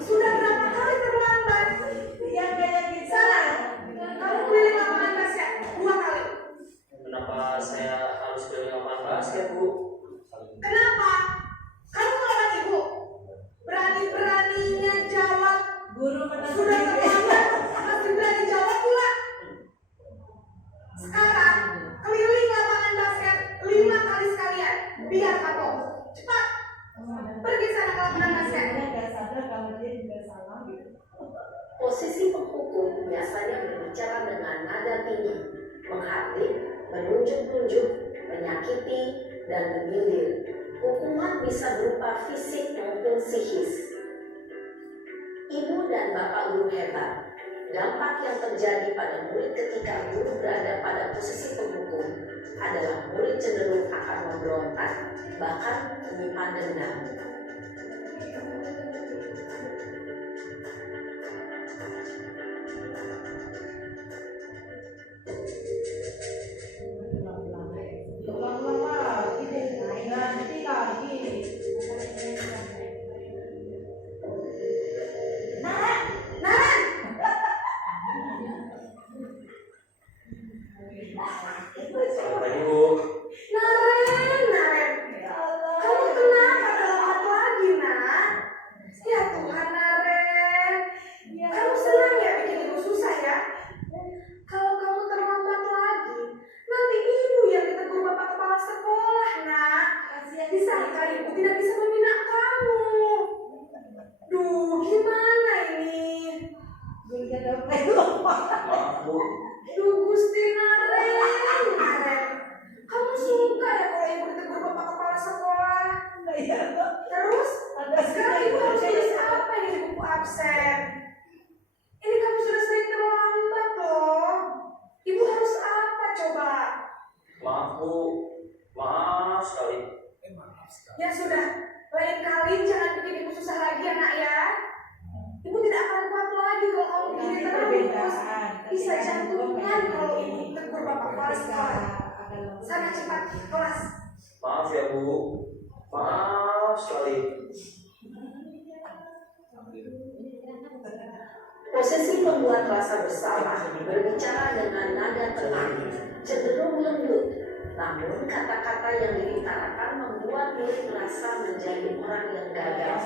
Sudah berapa kali terlambat? Yang kayak gitu. Sana, kamu keliling lapangan basket 2 kali. kenapa saya harus keliling lapangan basket, Bu? Kenapa? Kamu melawan ibu. Berani-beraninya jawab. Guru menang Sudah terlambat, masih berani jawab pula. Sekarang keliling lapangan basket 5 kali sekalian. Biar kapok. Cepat. Pergi sana kalau pernah nasihat. Nggak sadar kalau dia juga salah gitu. Posisi penghukum biasanya berbicara dengan nada tinggi, menghardik, menunjuk-nunjuk, menyakiti, dan menyindir. Hukuman bisa berupa fisik maupun psikis. Ibu dan bapak guru hebat. Dampak yang terjadi pada murid ketika guru berada pada posisi penghukum adalah murid cenderung akan memberontak, bahkan menyimpan dendam. Ulang-ulang lagi deh, ganti lagi. Naran, Naran. Selamat pagi Bu. Naren. Kamu kenapa terlambat lagi, nak? Ya Tuhan, Naren. Kamu senang ya bikin ibu susah ya? Kalau kamu terlambat lagi, nanti ibu yang ditegur bapak kepala sekolah, nak. Disangka ibu tidak bisa membina kamu. Duh, gimana ini? Maaf Bu. Duh, Gusti Naren. Kamu suka ya kalau ibu ditegur bapak kepala sekolah? Terus, sekarang ibu harus tulis apa ini di buku absen? Ini kamu sudah sering terlambat loh. Ibu harus apa coba? Maaf Bu. Maaf sekali. Ya sudah, lain kali jangan bikin ibu susah lagi ya nak ya. Ibu tidak akan kuat lagi kalau kamu begini terus. Bisa jantungan kalau ibu tegur bapak kepala sekolah. Sana cepat kelas. Maaf ya Bu. Maaf sekali. Posisi pembuat rasa bersalah berbicara dengan nada tenang, cenderung lembut. Namun kata-kata yang diutarakan membuat murid merasa menjadi orang yang gagal,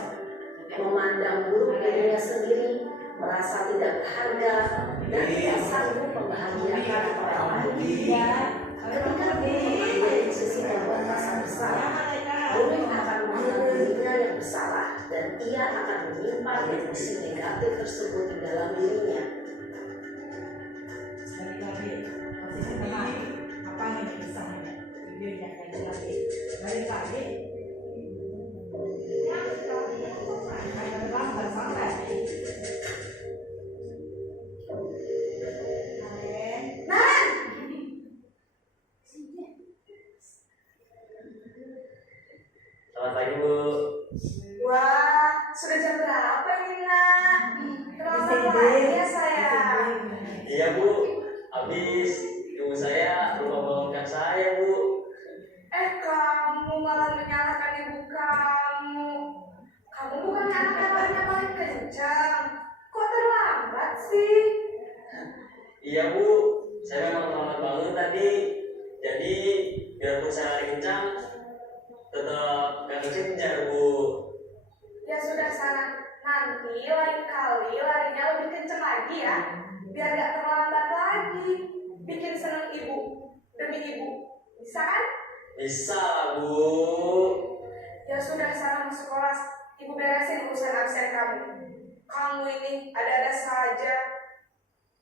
memandang buruk dirinya sendiri, merasa tidak berharga, dan tidak sanggup membahagiakan orang lain. Ketika murid mengambil posisi pembuat rasa bersalah, murid akan menganggap dirinya yang bersalah dan ia akan menyimpan emosi negatif tersebut di dalam dirinya. Balik lagi, posisi tenang. Apa yang disahnya? Videonya kayak lagi. Balik lagi. Agak lambat sampai. Naren, Selamat pagi Bu. wah sudah jam berapa ini nak? Terlambat lagi ya sayang. Iya Bu. Habis ibu saya lupa bangunkan saya Bu. Kamu malah menyalahkan ibu kamu. Kamu bukan anak yang paling kencang. Kok terlambat sih? Iya Bu. Saya memang terlambat bangun tadi. Jadi biarpun saya lari kencang, tetap gak kejar Bu. Ya sudah sana. Nanti lain kali larinya lebih kencang lagi ya. Biar gak terlambat lagi. Bikin seneng ibu demi ibu. Bisa kan? Bisa lah Bu. Ya sudah sana masuk kelas. Ibu beresin urusan absen kamu. Kamu ini ada-ada saja.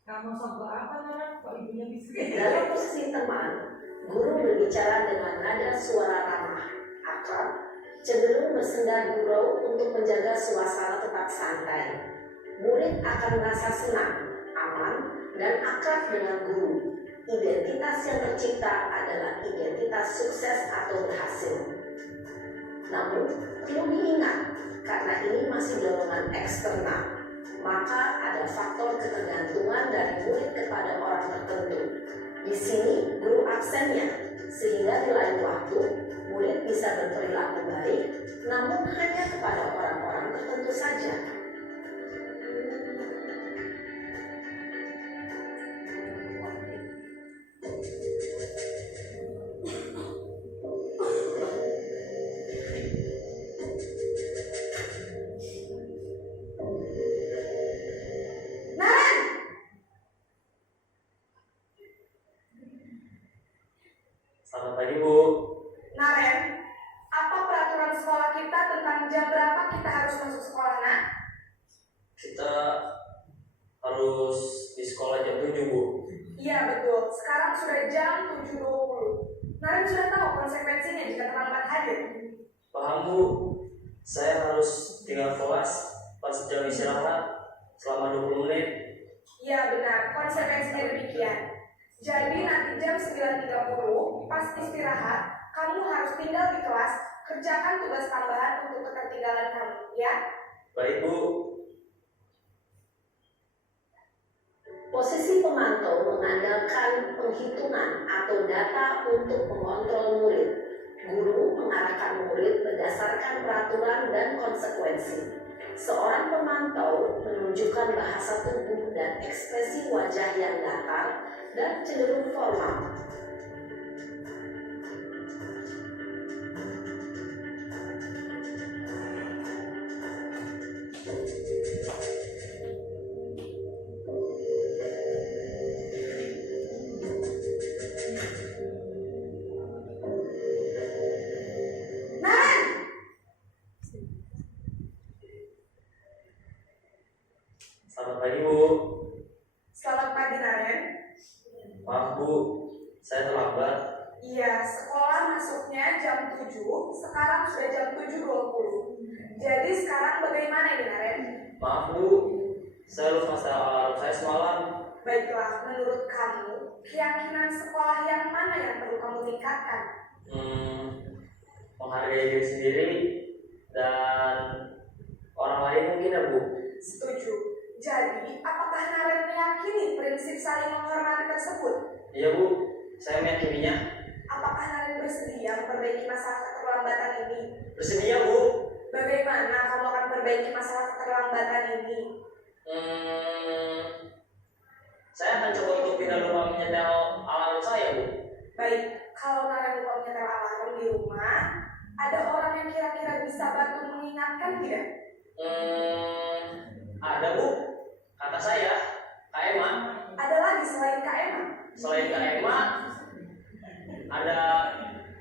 Kamu sombong apa Nana? Kok ibunya bisa Dalam posisi teman, guru berbicara dengan nada suara ramah, akrab, cenderung bersenda gurau untuk menjaga suasana tetap santai. Murid akan merasa senang, aman, dan akrab dengan guru. Identitas yang tercipta adalah identitas sukses atau berhasil. Namun, perlu diingat, karena ini masih dorongan eksternal, maka ada faktor ketergantungan dari murid kepada orang tertentu. Di sini guru absennya, sehingga di lain waktu murid bisa berperilaku baik, namun hanya kepada orang-orang tertentu saja. Naren, Selamat pagi Bu. Naren, apa peraturan peraturan sekolah kita tentang jam berapa kita harus masuk sekolah, nak? Kita harus di sekolah jam 7, Bu. Iya betul, sekarang sudah jam 7.20. Naren sudah tahu konsekuensinya jika terlambat hadir. Paham, Bu? Saya harus tinggal kelas pas jam istirahat selama 20 menit. Iya benar, konsekuensinya demikian. Jadi nanti jam 9.30 pas istirahat, kamu harus tinggal di kelas, kerjakan tugas tambahan untuk ketertinggalan kamu, ya? Baik, Bu. Posisi pemantau mengandalkan penghitungan atau data untuk mengontrol murid. Guru mengarahkan murid berdasarkan peraturan dan konsekuensi. Seorang pemantau menunjukkan bahasa tubuh dan ekspresi wajah yang datar dan cenderung formal. Naren! Selamat pagi, Bu. Selamat pagi, Naren. Maaf, Bu. Saya terlambat. Iya, sekolah masuknya jam 7, sekarang sudah jam 7.20. Jadi sekarang bagaimana ini, Naren? Maaf, Bu. Saya lupa setel alarm saya semalam. Baiklah, menurut kamu, keyakinan sekolah yang mana yang perlu kamu tingkatkan? Menghargai diri sendiri dan orang lain mungkin, ya, Bu. Setuju. Jadi, apakah Naren meyakini prinsip saling menghormati tersebut? Iya, Bu. Saya meyakininya. Apakah Naren bersedia memperbaiki masalah keterlambatan ini? Bersedia, Bu. Bagaimana kamu akan perbaiki masalah keterlambatan ini? Saya akan coba untuk tidak lupa menyetel alarm saya, Bu. Baik, kalau Naren lupa menyetel alarm di rumah, ada orang yang kira-kira bisa bantu mengingatkan tidak? Ada, Bu. Kata saya, Kak Emma. Ada lagi selain Kak Emma? Selain Kak Emma, ada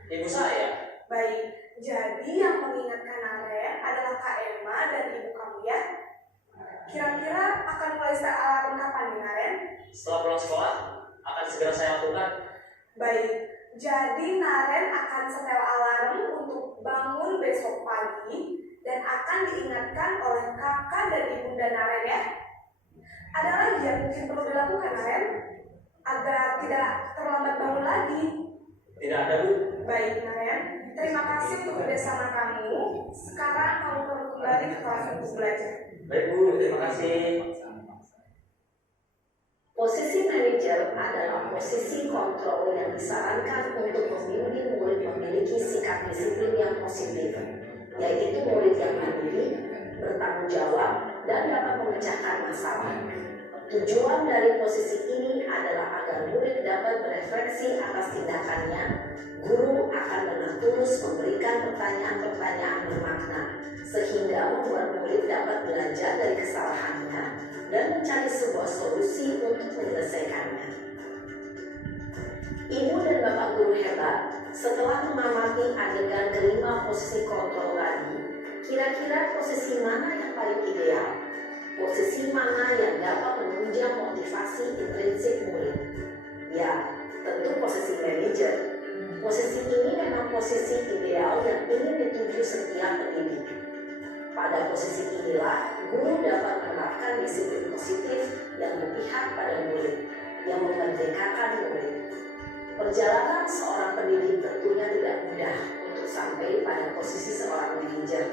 ibu saya. Baik, jadi yang mengingatkan Naren adalah Kak Emma dan ibu kamu, ya? Kira-kira akan mulai start alarm kapan nih, Naren? Setelah pulang sekolah, akan segera saya lakukan. Baik, jadi Naren akan setel alarm untuk bangun besok pagi dan akan diingatkan oleh kakak dan ibunda Naren, ya? Ada lagi yang mungkin perlu dilakukan, Naren? Agar tidak terlambat bangun lagi. Tidak ada, Bu. Baik, Naren. Terima kasih untuk kerjasama kamu. Sekarang kamu perlu kembali ke kelas untuk belajar. Baik, Bu. Terima kasih. Posisi manajer adalah posisi kontrol yang disarankan untuk membimbing murid memiliki sikap disiplin yang positif, yaitu murid yang mandiri, bertanggung jawab, dan dapat memecahkan masalah. Tujuan dari posisi ini adalah agar murid dapat berefleksi atas tindakannya. Guru akan dengan tulus memberikan pertanyaan-pertanyaan bermakna, sehingga membuat murid dapat belajar dari kesalahannya dan mencari sebuah solusi untuk menyelesaikannya. Ibu dan bapak guru hebat, setelah mengamati adegan kelima posisi kontrol tadi, kira-kira posisi mana yang paling ideal? Posisi mana yang dapat menunjang motivasi intrinsik murid? Ya, tentu posisi manajer. Posisi ini memang posisi ideal yang ingin dituju setiap pendidik. Pada posisi inilah, guru dapat menerapkan disiplin positif yang berpihak pada murid, yang memerdekakan murid. Perjalanan seorang pendidik tentunya tidak mudah untuk sampai pada posisi seorang manajer.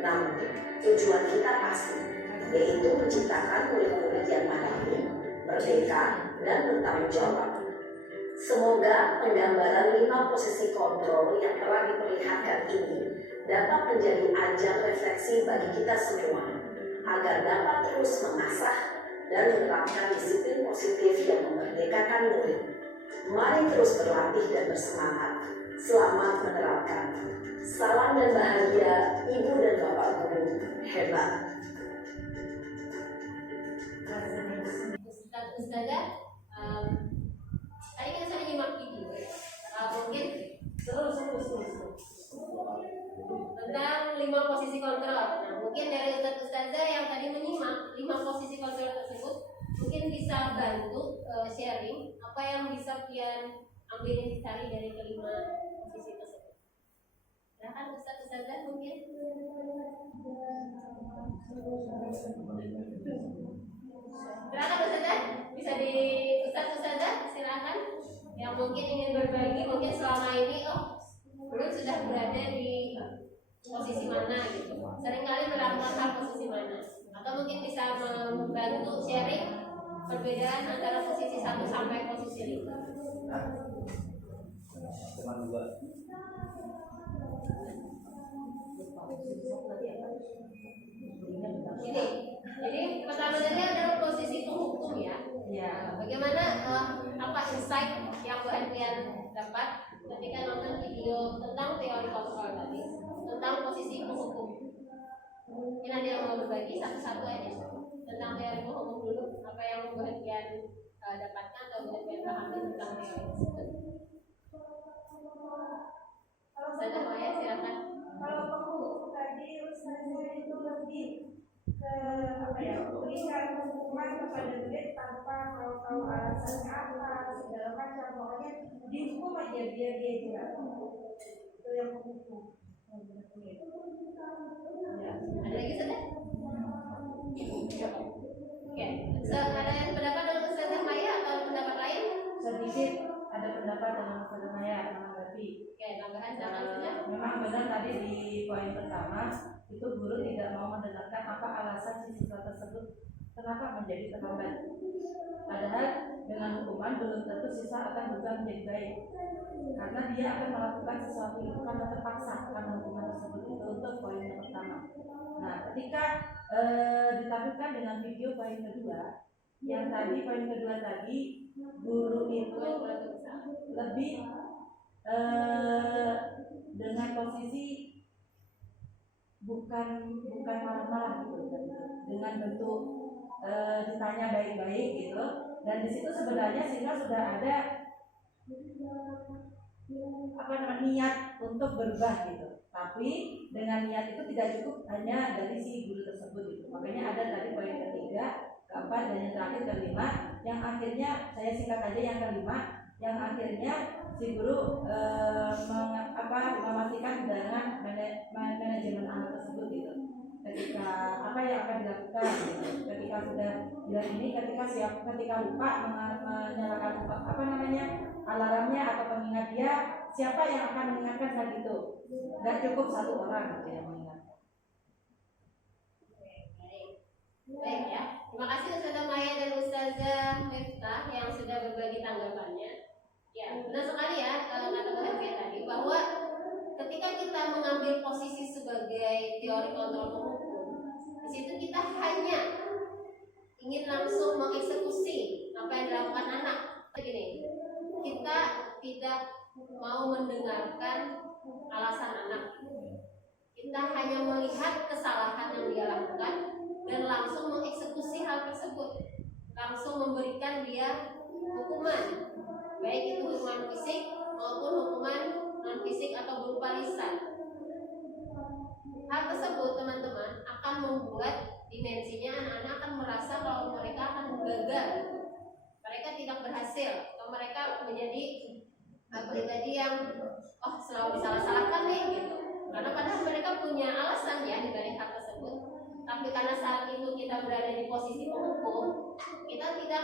Namun, tujuan kita pasti, yaitu menciptakan murid-murid yang mandiri, merdeka, dan bertanggung jawab. Semoga penggambaran 5 posisi kontrol yang telah diperlihatkan ini dapat menjadi ajang refleksi bagi kita semua, agar dapat terus mengasah dan menerapkan disiplin positif yang memerdekakan murid. Mari terus berlatih dan bersemangat. Selamat menerapkan. Salam dan bahagia Ibu dan Bapak Guru hebat. Ustazah, tadi kita sudah nyimak video. Mungkin seru. 5 posisi kontrol. Nah, mungkin dari Ustazah yang tadi menyimak 5 posisi kontrol tersebut mungkin bisa bantu sharing apa yang bisa pian ambil intisari dari kelima posisi tersebut. Silahkan Ustazah mungkin. Silakan Ustazah, bisa di Ustazah silakan yang mungkin ingin berbagi, mungkin selama ini belum sudah berada di posisi mana gitu, seringkali melakukan hal posisi mana, atau mungkin bisa membantu sharing perbedaan antara posisi 1 sampai posisi 5. Teman juga. Jadi pertama tadi adalah posisi penghukum ya. Ya. Bagaimana apa insight yang Bu Hendrian dapat ketika nonton video tentang teori kontrol tadi, tentang posisi penghukum? Mungkin ada yang mau berbagi satu-satu aja tentang teori penghukum dulu, apa yang Bu Hendrian dapatkan atau Bu Hendrian pahami tentang teori tersebut? Saja Maya, silakan. Kalau penghukum tadi Ustazah itu lebih ke apa ya, berikan hukuman kepada murid tanpa tahu alasannya apa segala macam, pokoknya dihukum aja biar dia jelas. Itu yang penghukum. Ya. Ada lagi sudah? Oke. Ada yang pendapat dengan Ustazah Maya atau pendapat lain? Sedikit ada pendapat dengan Ustazah Maya menanggapi. Oke, tambahan silakan sudah. Memang benar tadi di poin pertama itu guru tidak mau mendengarkan apa alasan si siswa tersebut kenapa menjadi terlambat. Padahal dengan hukuman belum tentu siswa akan berubah menjadi baik, karena dia akan melakukan sesuatu itu karena terpaksa karena hukuman tersebut. Itu untuk poin yang pertama. Nah, ketika ditampilkan dengan video poin kedua, yang tadi poin kedua tadi guru itu lebih dengan posisi bukan marah-marah gitu, dengan bentuk ditanya baik-baik gitu, dan di situ sebenarnya sehingga sudah ada niat untuk berubah gitu, tapi dengan niat itu tidak cukup hanya dari si guru tersebut gitu. Makanya ada tadi poin ketiga, keempat, dan yang terakhir kelima, yang akhirnya saya singkat aja yang kelima, yang akhirnya si guru memastikan dengan manajemen anak tersebut gitu. Ketika apa yang akan dilakukan gitu. Ketika sudah bilang ini, ketika lupa menyalakan alarmnya atau pengingat dia, siapa yang akan mengingatkan saat itu? Gak cukup satu orang gitu yang mengingatkan. Baik ya. Terima kasih Ustazah Maya dan Ustazah Miftah yang sudah berbagi tanggapannya. Ya, benar sekali ya kata Bu Hendrian tadi bahwa ketika kita mengambil posisi sebagai teori kontrol penghukum, di situ kita hanya ingin langsung mengeksekusi apa yang dilakukan anak. Begini, kita tidak mau mendengarkan alasan anak. Kita hanya melihat kesalahan yang dia lakukan dan langsung mengeksekusi hal tersebut, langsung memberikan dia hukuman, baik itu hukuman fisik maupun hukuman non fisik atau berupa lisan. Hal tersebut teman-teman akan membuat dimensinya anak-anak akan merasa kalau mereka akan gagal, mereka tidak berhasil, atau mereka menjadi pribadi yang selalu disalah-salahkan nih gitu. Karena padahal mereka punya alasan ya di balik hal tersebut. Tapi karena saat itu kita berada di posisi penghukum, kita tidak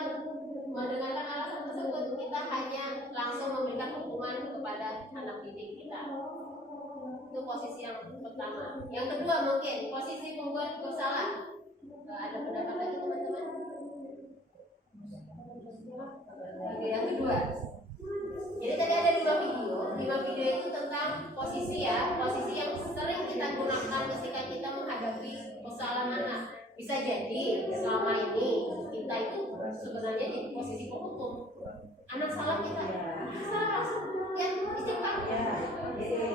mendengarkan alasan tersebut, kita hanya langsung memberikan hukuman kepada anak didik kita. Itu posisi yang pertama. Yang kedua mungkin posisi pembuat bersalah. Ada pendapat lagi teman-teman? Oke, yang kedua. Jadi tadi ada 5 video. 5 video itu tentang posisi ya, posisi yang sering kita gunakan ketika kita menghadapi persoalan anak. Bisa jadi selama ini kita itu sebenarnya di posisi penghukum. Anak salah kita, salah langsung ya istighfar,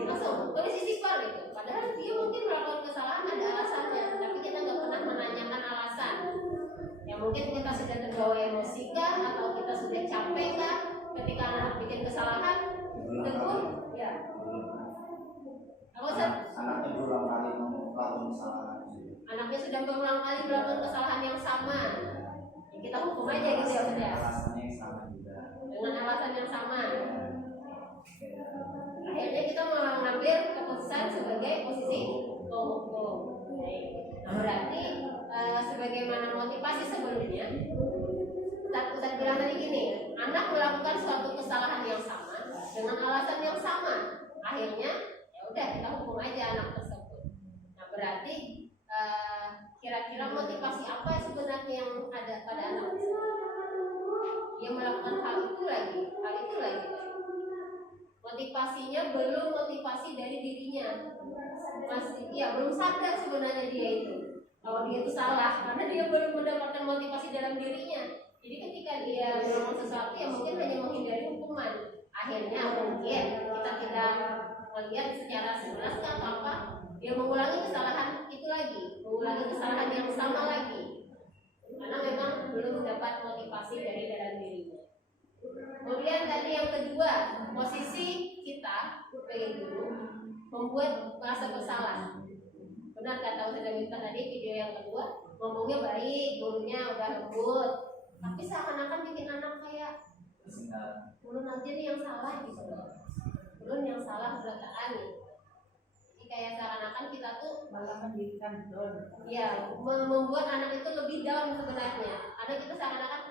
langsung tulis istighfar gitu. Padahal dia mungkin melakukan kesalahan ada alasannya, tapi kita nggak pernah menanyakan alasan. Ya mungkin kita sudah terbawa emosi kah, atau kita sudah capek kah ketika anak bikin kesalahan, tegur, ya. Anaknya berulang kali anaknya sudah berulang kali melakukan kesalahan yang sama, ya kita hukum aja gitu ya sudah. Alasannya yang sama juga. Dengan alasan yang sama. Akhirnya kita mengambil keputusan sebagai posisi penghukum. Nah, berarti sebagaimana motivasi sebelumnya, Ustaz bilang tadi gini, anak melakukan suatu kesalahan yang sama dengan alasan yang sama, akhirnya ya udah kita hukum aja anak tersebut. Nah, berarti kira-kira motivasi apa sebenarnya yang ada pada anak tersebut? Dia melakukan hal itu lagi. Motivasinya belum motivasi dari dirinya, masih belum sadar sebenarnya dia itu kalau dia itu salah, karena dia belum mendapatkan motivasi dalam dirinya. Jadi ketika dia melakukan sesuatu yang mungkin hanya menghindari hukuman, akhirnya mungkin kita tidak melihat secara jelas atau apa, dia mengulangi kesalahan itu lagi, mengulangi kesalahan yang sama lagi, karena memang belum mendapat motivasi dari dalam dirinya. Kemudian tadi yang kedua, posisi kita sebagai guru membuat merasa bersalah. Benar kata Ustaz Miftah tadi, video yang kedua ngomongnya baik, gurunya udah lembut, tapi seakan-akan bikin anak kayak ulun aja nih yang salah gitu, ulun yang salah berataan gitu. Jadi kayak seakan-akan kita tuh malah mendirikan down. Ya, membuat anak itu lebih down sebenarnya. Karena kita seakan-akan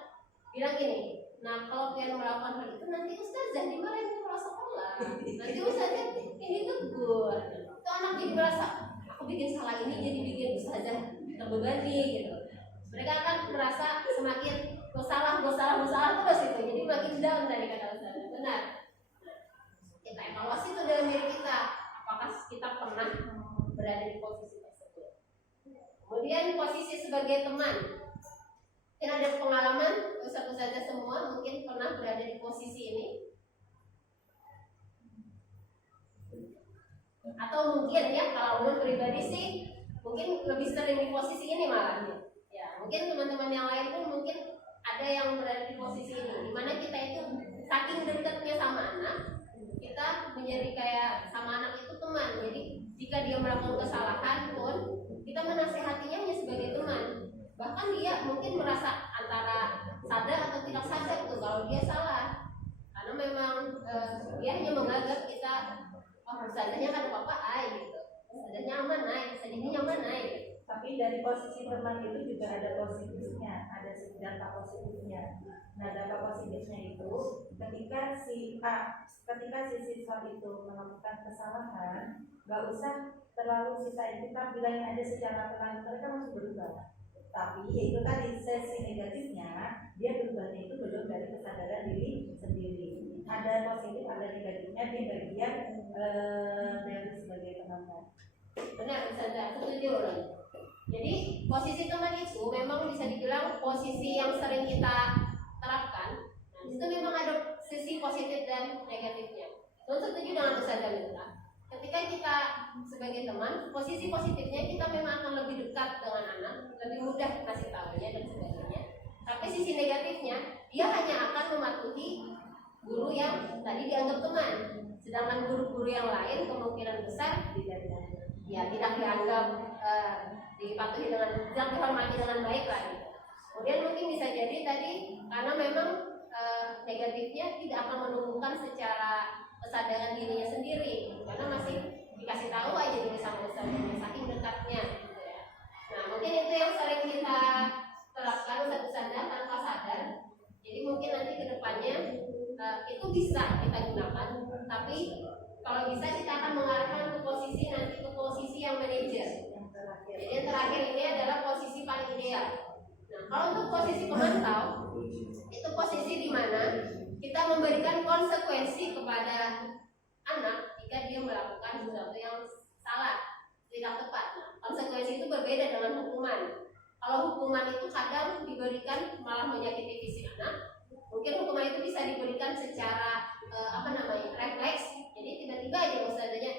bilang gini, nah kalau kalian melakukan hal itu nanti ustazah dimarahin kepala sekolah, nanti ustazah ini tegur, itu anak jadi merasa aku bikin salah ini jadi bikin ustazah terbebani gitu. Mereka akan merasa semakin salah terus itu, jadi makin down tadi kata ustazah. Benar. Kita evaluasi itu dalam diri kita, apakah kita pernah berada di posisi tersebut. Kemudian posisi sebagai teman. Mungkin ada pengalaman, ustazah semua mungkin pernah berada di posisi ini. Atau mungkin ya kalau ulun pribadi sih mungkin lebih sering di posisi ini malah. Ya, mungkin teman-teman yang lain pun mungkin ada yang berada di posisi ini, dimana kita itu saking dekatnya sama anak, kita menjadi kayak sama anak itu teman. Jadi jika dia melakukan kesalahan pun kita menasehatinya hanya sebagai teman. Bahkan dia mungkin merasa antara sadar atau tidak sadar tuh kalau dia salah, karena memang dia hanya menganggap kita ustazahnya kan apa gitu, ustazahnya aman ustazahnya nyaman gitu. Tapi dari posisi teman itu juga ada positifnya, ada dampak positifnya. Nah, dampak positifnya itu ketika si siswa itu melakukan kesalahan, nggak usah terlalu sisain, kita bilangnya aja secara pelan, mereka masih berubah. Tapi yaitu tadi sesi negatifnya, dia berubahnya itu belum dari kesadaran diri sendiri. Ada positif, ada negatifnya di bagian dari sebagai teman. Benar, Ustazah, setuju. Jadi posisi teman itu memang bisa dibilang posisi yang sering kita terapkan. Nah, itu memang ada sisi positif dan negatifnya. Saya setuju dengan Ustazah Miftah. Ketika kita sebagai teman, posisi positifnya kita memang akan lebih dekat dengan anak, lebih mudah kasih tahunya dan sebagainya. Tapi sisi negatifnya, dia hanya akan mematuhi guru yang tadi dianggap teman. Sedangkan guru-guru yang lain kemungkinan besar tidak dianggap dipatuhi dengan, tidak dihormati dengan baik lagi. Kemudian mungkin bisa jadi tadi karena memang negatifnya tidak akan menumbuhkan secara kesadaran dirinya sendiri, karena masih dikasih tahu aja dulu sama ustazahnya saking dekatnya gitu ya. Nah mungkin itu yang sering kita terapkan ustazah tanpa sadar. Jadi mungkin nanti kedepannya itu bisa kita gunakan, tapi kalau bisa kita akan mengarahkan ke posisi yang manajer. Jadi yang terakhir ini adalah posisi paling ideal. Nah kalau untuk posisi pemantau, itu posisi di mana kita memberikan konsekuensi kepada anak jika dia melakukan sesuatu yang salah, tidak tepat. Nah, konsekuensi itu berbeda dengan hukuman. Kalau hukuman itu kadang diberikan malah menyakiti fisik anak, mungkin hukuman itu bisa diberikan secara refleks. Jadi tiba-tiba aja ustazahnya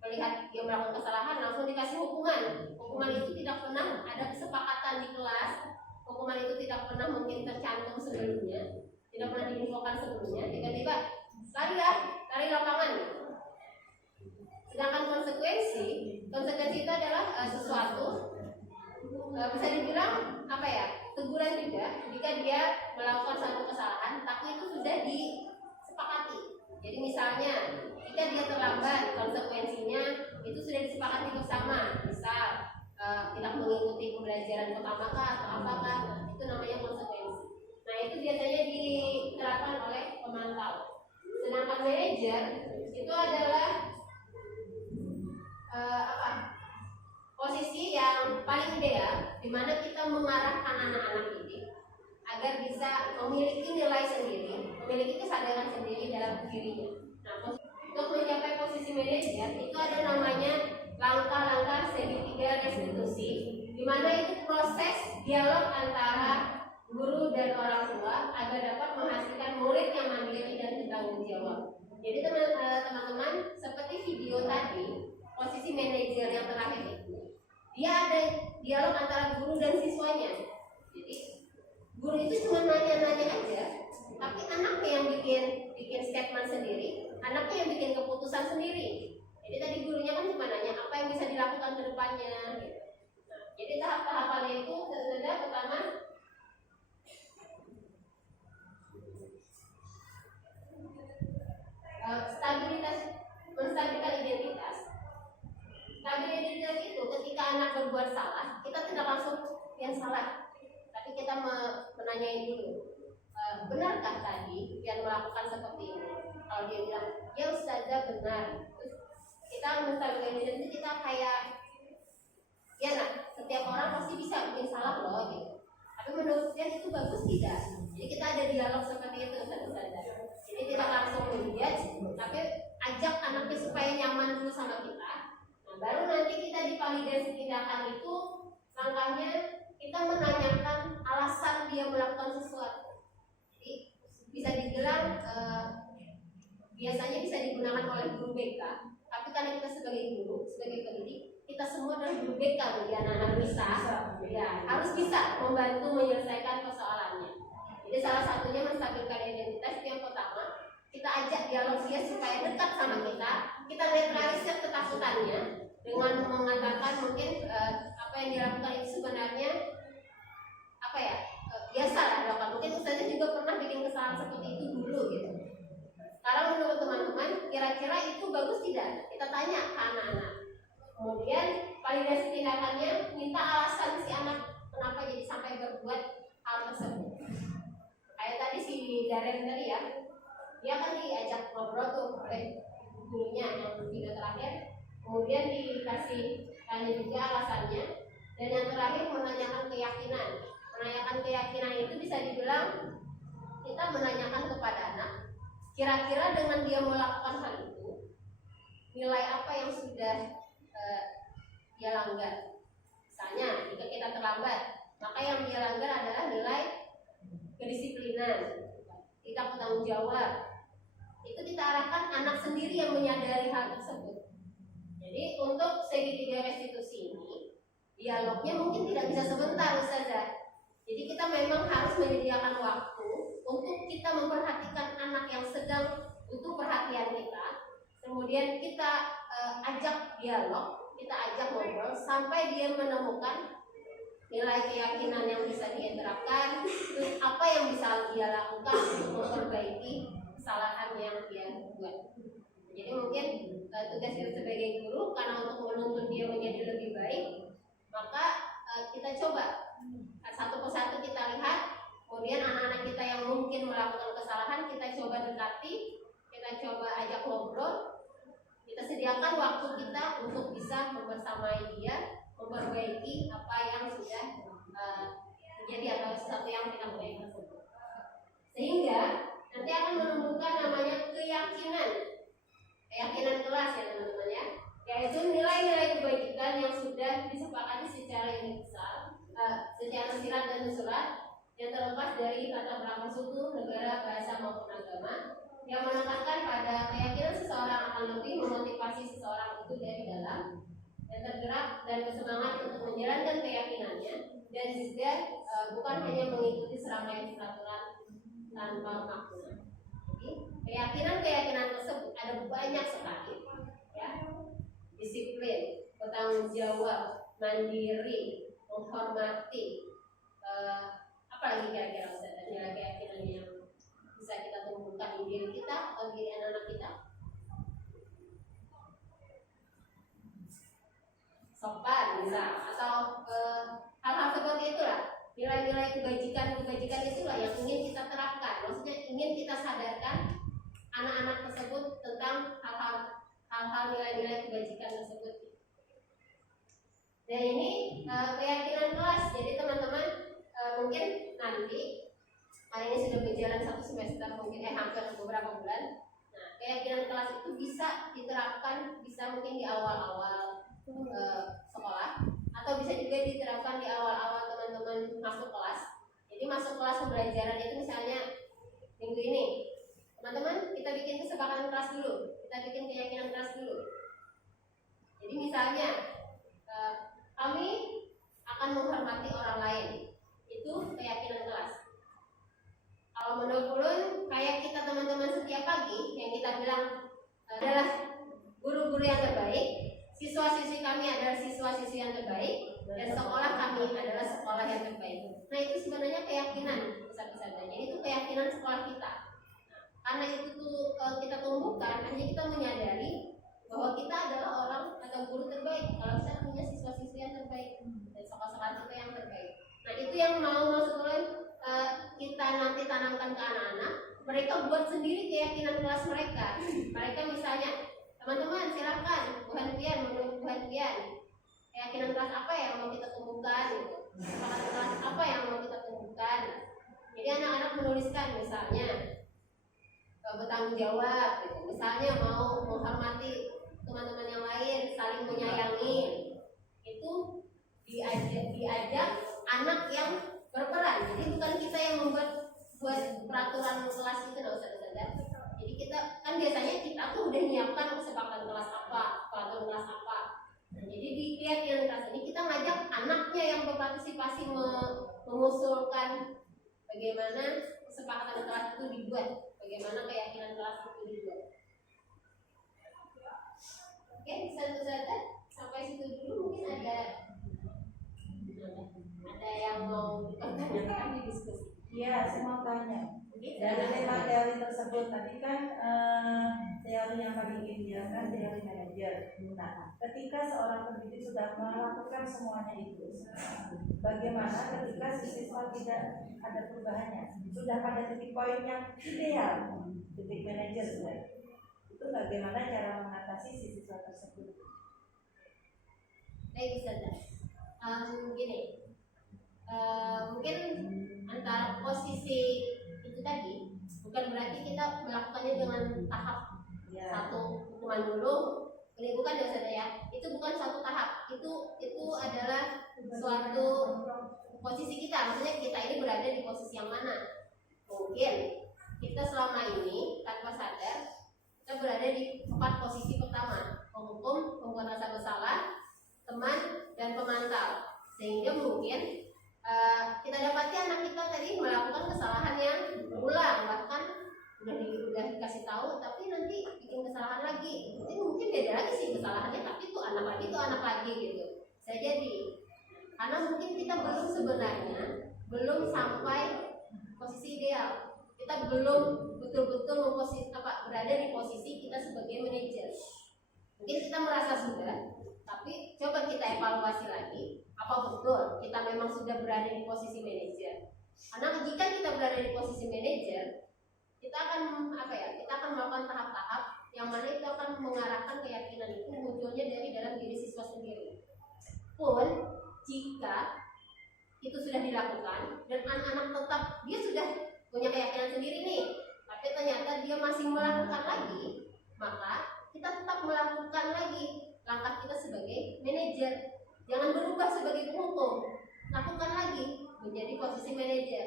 melihat dia melakukan kesalahan langsung dikasih hukuman. Hukuman itu tidak pernah ada kesepakatan di kelas. Hukuman itu tidak pernah mungkin tercantum sebelumnya, tidak pernah diinfokan sebelumnya. Tiba-tiba lari lapangan. Sedangkan konsekuensi itu adalah sesuatu suatu bisa dibilang apa ya, teguran juga jika dia melakukan suatu kesalahan tapi itu sudah disepakati. Jadi misalnya jika dia terlambat, konsekuensinya itu sudah disepakati bersama, misal tidak mengikuti pembelajaran pertama kah atau apakah, itu namanya konsekuensi. Nah itu biasanya diterapkan oleh pemantau. Sedangkan manajer itu adalah posisi yang paling ideal, di mana kita mengarahkan anak-anak ini agar bisa memiliki nilai sendiri, memiliki kesadaran sendiri dalam dirinya. Nah, untuk mencapai posisi manajer itu ada namanya langkah-langkah segitiga restitusi, di mana itu proses dialog antara guru dan orang tua agar dapat menghasilkan murid yang mandiri dan bertanggung jawab. Jadi teman-teman, seperti video tadi, posisi manajer yang terakhir itu, dia ada dialog antara guru dan siswanya. Jadi guru itu cuma nanya-nanya aja, tapi anaknya yang bikin statement sendiri, anaknya yang bikin keputusan sendiri. Jadi tadi gurunya kan cuma nanya apa yang bisa dilakukan ke depannya gitu. Nah, jadi tahap-tahapannya itu tentunya pertama menstabilkan identitas. Stabil identitas itu ketika anak berbuat salah, kita tidak langsung yang salah, tapi kita menanyai dulu, benarkah tadi yang melakukan seperti ini? Kalau dia bilang ya ustazah benar, terus kita menstabilkan identitas itu kita kayak ya nak, setiap orang pasti bisa bikin salah loh gitu. Tapi menurut dia itu bagus tidak? Jadi kita ada dialog seperti itu ustazah. Jadi tidak langsung menjudge, tapi ajak anaknya supaya nyaman dulu sama kita. Nah, baru nanti kita di validasi tindakan itu langkahnya kita menanyakan alasan dia melakukan sesuatu. Jadi bisa dibilang biasanya bisa digunakan oleh guru BK, tapi karena kita sebagai guru, sebagai pendidik, kita semua adalah guru BK bagi anak-anak kita, ya harus bisa membantu menyelesaikan persoalannya. Jadi salah satunya menstabilkan identitas yang pertama, kita ajak dialog dia supaya dekat sama kita netralisir ketakutannya dengan mengatakan mungkin apa yang dilakukan itu sebenarnya apa ya, biasa lah dilakukan. Mungkin ustazah juga pernah bikin kesalahan seperti itu dulu gitu. Sekarang menurut teman-teman, kira-kira itu bagus tidak? Kita tanya ke anak-anak. Kemudian validasi tindakannya, minta alasan si anak kenapa jadi sampai berbuat hal tersebut. Kayak tadi si Darren tadi ya, dia kan diajak ngobrol tuh oleh gurunya yang video terakhir, kemudian dikasih tanya juga alasannya, dan yang terakhir menanyakan keyakinan. Menanyakan keyakinan itu bisa dibilang kita menanyakan kepada anak, kira-kira dengan dia melakukan hal itu, nilai apa yang sudah dia langgar. Misalnya jika kita terlambat, maka yang dia langgar adalah nilai kedisiplinan, tidak bertanggung jawab. Itu kita arahkan anak sendiri yang menyadari hal tersebut. Jadi untuk segitiga restitusi ini, dialognya mungkin tidak bisa sebentar ustazah. Jadi kita memang harus menyediakan waktu untuk kita memperhatikan anak yang sedang butuh perhatian kita. Kemudian kita ajak dialog, kita ajak ngobrol sampai dia menemukan nilai keyakinan yang bisa dia terapkan, terus apa yang bisa dia lakukan untuk memperbaiki kesalahan yang dia buat. Jadi mungkin tugas kita sebagai guru, karena untuk menuntun dia menjadi lebih baik, maka kita coba satu persatu kita lihat, kemudian anak-anak kita yang mungkin melakukan kesalahan kita coba dekati, kita coba ajak ngobrol, kita sediakan waktu kita untuk bisa membersamai dia, memperbaiki apa yang sudah terjadi atau sesuatu yang kita mulai tersebut, sehingga nanti akan menumbuhkan namanya keyakinan kelas ya teman-teman ya, yaitu nilai-nilai kebajikan yang sudah disepakati secara universal, secara sirat dan surat, yang terlepas dari tata belakang suku, negara, bahasa maupun agama, yang menekankan pada keyakinan seseorang akan lebih memotivasi seseorang itu dari dalam, dan tergerak dan bersemangat untuk menjalankan keyakinannya, dan juga bukan hanya mengikuti serangkaian peraturan tanpa makna. Jadi keyakinan tersebut ada banyak sekali, ya, disiplin, bertanggung jawab, mandiri, menghormati, apa lagi kira-kira Ustaz? Ada keyakinan yang bisa kita tumbuhkan di diri kita atau di anak-anak kita? Sopan bisa, atau hal-hal seperti itulah, nilai-nilai kebajikan itulah yang ingin kita terapkan. Maksudnya ingin kita sadarkan anak-anak tersebut tentang hal-hal nilai-nilai kebajikan tersebut. Dan ini keyakinan kelas. Jadi teman-teman mungkin nanti ini sudah berjalan 1 semester, mungkin hampir beberapa bulan. Nah, keyakinan kelas itu bisa diterapkan, bisa mungkin di awal-awal sekolah, atau bisa juga diterapkan di awal-awal teman-teman masuk kelas. Jadi masuk kelas pembelajaran itu misalnya minggu ini, teman-teman kita bikin kesepakatan kelas dulu, kita bikin keyakinan kelas dulu. Jadi misalnya kami akan menghormati orang lain, itu keyakinan kelas. Kalau menurut ulun, kayak kita teman-teman setiap pagi yang kita bilang adalah guru-guru yang terbaik, siswa-siswi kami adalah siswa-siswi yang terbaik, dan sekolah kami adalah sekolah yang terbaik. Nah itu sebenarnya keyakinan besar-besarnya. Jadi itu keyakinan sekolah kita. Karena itu tuh kita tumbuhkan, hanya kita menyadari bahwa kita adalah orang atau guru terbaik kalau kita punya siswa-siswi yang terbaik dan sekolah-sekolah kita yang terbaik. Nah itu yang mau masuk kita nanti tanamkan ke anak-anak. Mereka buat sendiri keyakinan kelas mereka. Mereka misalnya, teman-teman silakan Tuhan Pian, menurut Tuhan Pian, keyakinan kelas apa yang mau kita tumbuhkan? Kesepakatan kelas apa yang mau kita tumbuhkan? Jadi anak-anak menuliskan misalnya bertanggung jawab, gitu. Misalnya mau menghormati teman-teman yang lain, saling menyayangi. Itu diajak anak yang berperan. Jadi bukan kita yang membuat peraturan kelas itu, nggak usah sadar. Jadi kita kan biasanya kita tuh udah nyiapkan kesepakatan kelas apa, peraturan kelas apa. Nah, jadi di keyakinan kelas ini kita ngajak anaknya yang berpartisipasi mengusulkan bagaimana kesepakatan kelas itu dibuat, bagaimana keyakinan kelas itu dibuat. Oke, bisa saja sampai situ dulu. Mungkin ada yang mau dipertanyakan di diskusi. Iya, saya mau tanya. Dari 5 teori tersebut tadi kan teori yang paling ideal kan teori manajer. Nah, ketika seorang pendidik sudah melakukan semuanya itu, bagaimana ketika si siswa tidak ada perubahannya, sudah pada titik poin yang ideal, titik manajer sudah, itu bagaimana cara mengatasi si siswa tersebut? Baik, Ustazah. Gini, mungkin antara posisi itu tadi bukan berarti kita melakukannya dengan tahap satu hukuman dulu, ini bukan ya Ustazah ya. Itu bukan satu tahap. Itu adalah suatu posisi kita. Maksudnya kita ini berada di posisi yang mana? Mungkin kita selama ini tanpa sadar kita berada di 4 posisi pertama: penghukum, pembuat rasa bersalah, teman, dan pemantau. Sehingga mungkin kita dapati anak kita tadi melakukan kesalahan yang berulang, bahkan udah dikasih tahu tapi nanti bikin kesalahan lagi. Mungkin beda lagi sih kesalahannya, tapi itu anak lagi gitu. Saya jadi karena mungkin kita belum sampai posisi ideal. Kita belum betul-betul berada di posisi kita sebagai manajer. Mungkin kita merasa sudah, tapi coba kita evaluasi lagi, apa betul kita memang sudah berada di posisi manajer? Karena jika kita berada di posisi manajer, kita akan kita akan melakukan tahap-tahap yang mana itu akan mengarahkan keyakinan itu munculnya dari dalam diri siswa sendiri. Pun jika itu sudah dilakukan dan anak-anak tetap dia sudah punya keyakinan sendiri nih, tapi ternyata dia masih melakukan lagi, maka kita tetap melakukan lagi langkah kita sebagai manajer. Jangan berubah sebagai penghukum, lakukan lagi menjadi posisi manajer.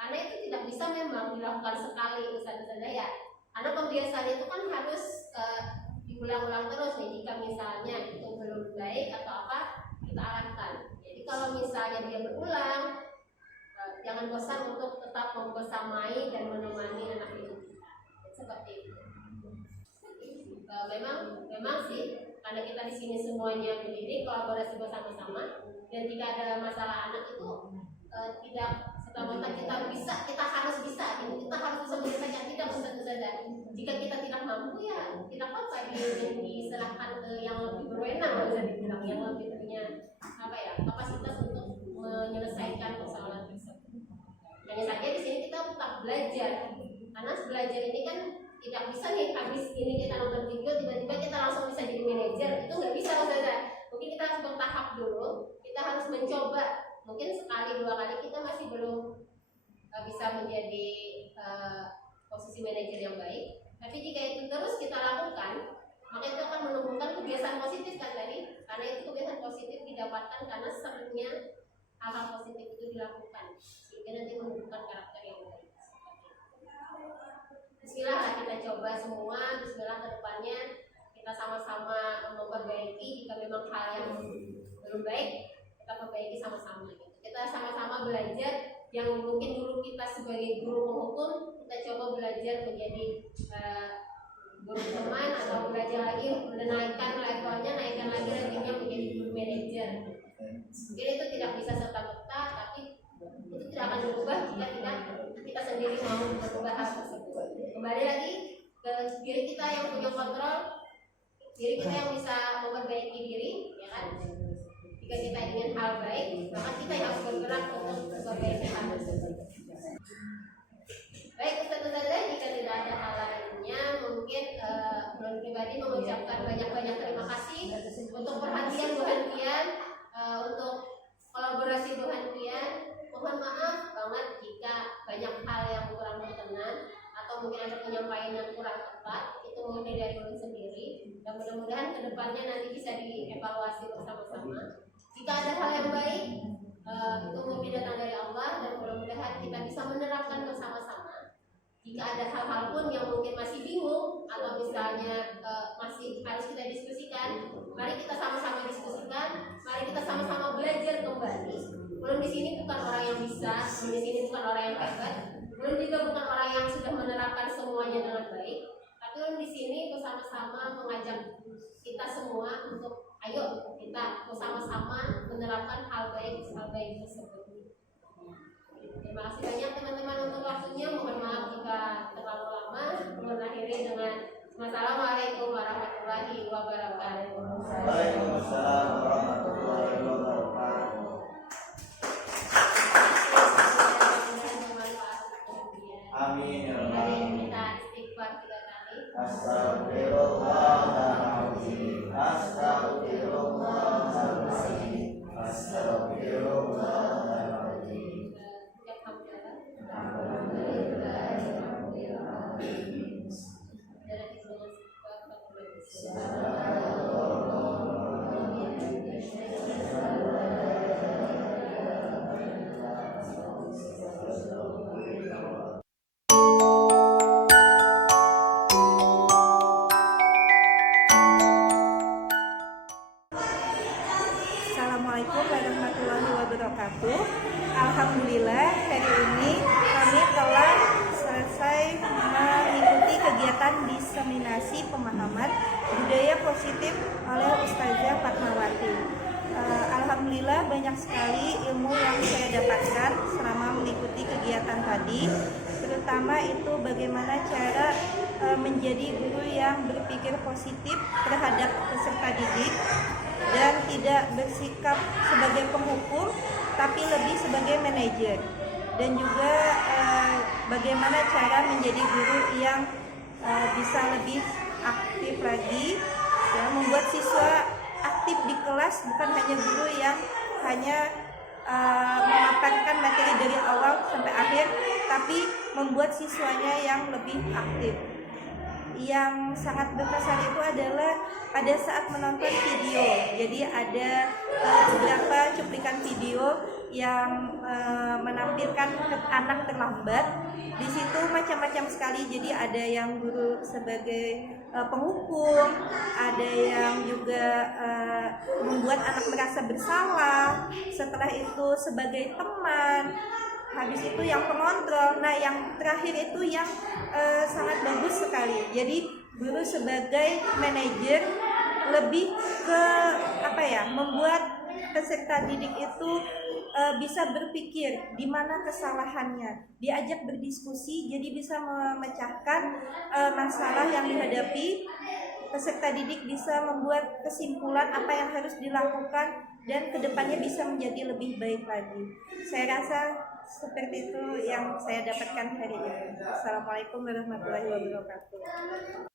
Karena itu tidak bisa memang dilakukan sekali Ustazah ya. Karena pembiasaan itu kan harus diulang-ulang terus nih. Jika misalnya itu belum baik atau apa, kita arahkan. Jadi kalau misalnya dia berulang, jangan bosan untuk tetap membersamai dan menemani anak didik kita. Seperti itu. Memang sih karena kita di sini semuanya pendidik, kolaborasi bersama-sama, Dan jika ada masalah anak itu tidak serta-merta kita harus bisa menyelesaikan, tidak tentu saja. Jika kita tidak mampu ya tidak apa-apa, diserahkan ke yang lebih berwenang, bisa dibilang yang lebih punya kapasitas untuk menyelesaikan persoalan tersebut. Hanya saja di sini kita tetap belajar, karena belajar ini kan tidak bisa nih habis ini kita nonton video tiba-tiba kita langsung bisa jadi manajer, itu nggak bisa saja. Mungkin kita harus bertahap dulu, kita harus mencoba, mungkin sekali dua kali kita masih belum bisa menjadi posisi manajer yang baik. Tapi jika itu terus kita lakukan, maka itu akan menumbuhkan kebiasaan positif kan tadi, karena itu kebiasaan positif didapatkan karena seringnya hal-hal positif itu dilakukan, sehingga nanti menumbuhkan karakter yang baik. Bismillah lah kita coba semua, bismillah ke depannya kita sama-sama memperbaiki. Jika memang hal yang belum baik, kita perbaiki sama-sama gitu. Kita sama-sama belajar. Yang mungkin dulu kita sebagai guru penghukum, kita coba belajar menjadi guru teman, atau belajar lagi menaikkan levelnya, naikkan lagi ratingnya menjadi guru manajer. Mungkin itu tidak bisa serta-merta, tapi itu tidak akan berubah jika kita sendiri mau berubah hal tersebut. Kembali lagi ke diri kita yang punya kontrol, diri kita yang bisa memperbaiki diri, ya kan? Jika kita ingin hal baik, maka kita yang harus bergerak untuk memperbaiki hal tersebut. Baik, Ustaz-Ustazah, jika tidak ada hal lainnya, mungkin Nurul pribadi mengucapkan banyak-banyak terima kasih untuk perhatian-perhatian, untuk kolaborasi perhatian. Mohon maaf banget jika banyak hal yang kurang berkenan atau mungkin ada penyampaian yang kurang tepat, itu murni dari Nurul sendiri. Dan mudah-mudahan kedepannya nanti bisa dievaluasi bersama-sama. Jika ada hal yang baik, itu murni datang dari Allah, dan mudah-mudahan kita bisa menerapkan bersama-sama. Jika ada hal-hal pun yang mungkin masih bingung atau misalnya masih harus kita diskusikan, mari kita sama-sama diskusikan, mari kita sama-sama belajar kembali. Belum di sini bukan orang yang bisa, belum di sini bukan orang yang hebat, belum juga bukan orang yang sudah menerapkan semuanya dengan baik, tapi belum di sini bersama-sama mengajak kita semua untuk ayo kita bersama-sama menerapkan hal baik tersebut. Terima kasih banyak teman-teman untuk waktunya. Mohon maaf jika terlalu lama. Mengakhiri dengan Wassalamualaikum warahmatullahi wabarakatuh. Waalaikumsalam warahmatullahi wabarakatuh. Amin ya rabbal alamin. Kita istighfar 3 kali. Astagfirullahaladzim. Astagfirullahaladzim. Astagfirullahaladzim. Assalamualaikum warahmatullahi wabarakatuh. Alhamdulillah hari ini kami telah selesai mengikuti kegiatan diseminasi pemahaman budaya positif oleh Ustazah Fatmawati. Alhamdulillah banyak sekali ilmu yang saya dapatkan selama mengikuti kegiatan tadi, terutama itu bagaimana cara menjadi guru yang berpikir positif terhadap peserta didik dan tidak bersikap sebagai penghukum tapi lebih sebagai manajer, dan juga bagaimana cara menjadi guru yang bisa lebih aktif lagi, ya, membuat siswa aktif di kelas, bukan hanya guru yang hanya memaparkan materi dari awal sampai akhir, tapi membuat siswanya yang lebih aktif. Yang sangat berkesan itu adalah pada saat menonton video. Jadi ada beberapa cuplikan video yang menampilkan anak terlambat. Di situ macam-macam sekali. Jadi ada yang guru sebagai penghukum, ada yang juga membuat anak merasa bersalah. Setelah itu sebagai teman. Habis itu yang pengontrol. Nah, yang terakhir itu yang sangat bagus sekali. Jadi guru sebagai manajer lebih ke membuat peserta didik itu bisa berpikir di mana kesalahannya, diajak berdiskusi, jadi bisa memecahkan masalah yang dihadapi. Peserta didik bisa membuat kesimpulan apa yang harus dilakukan dan kedepannya bisa menjadi lebih baik lagi. Saya rasa seperti itu yang saya dapatkan hari ini. Assalamualaikum warahmatullahi wabarakatuh.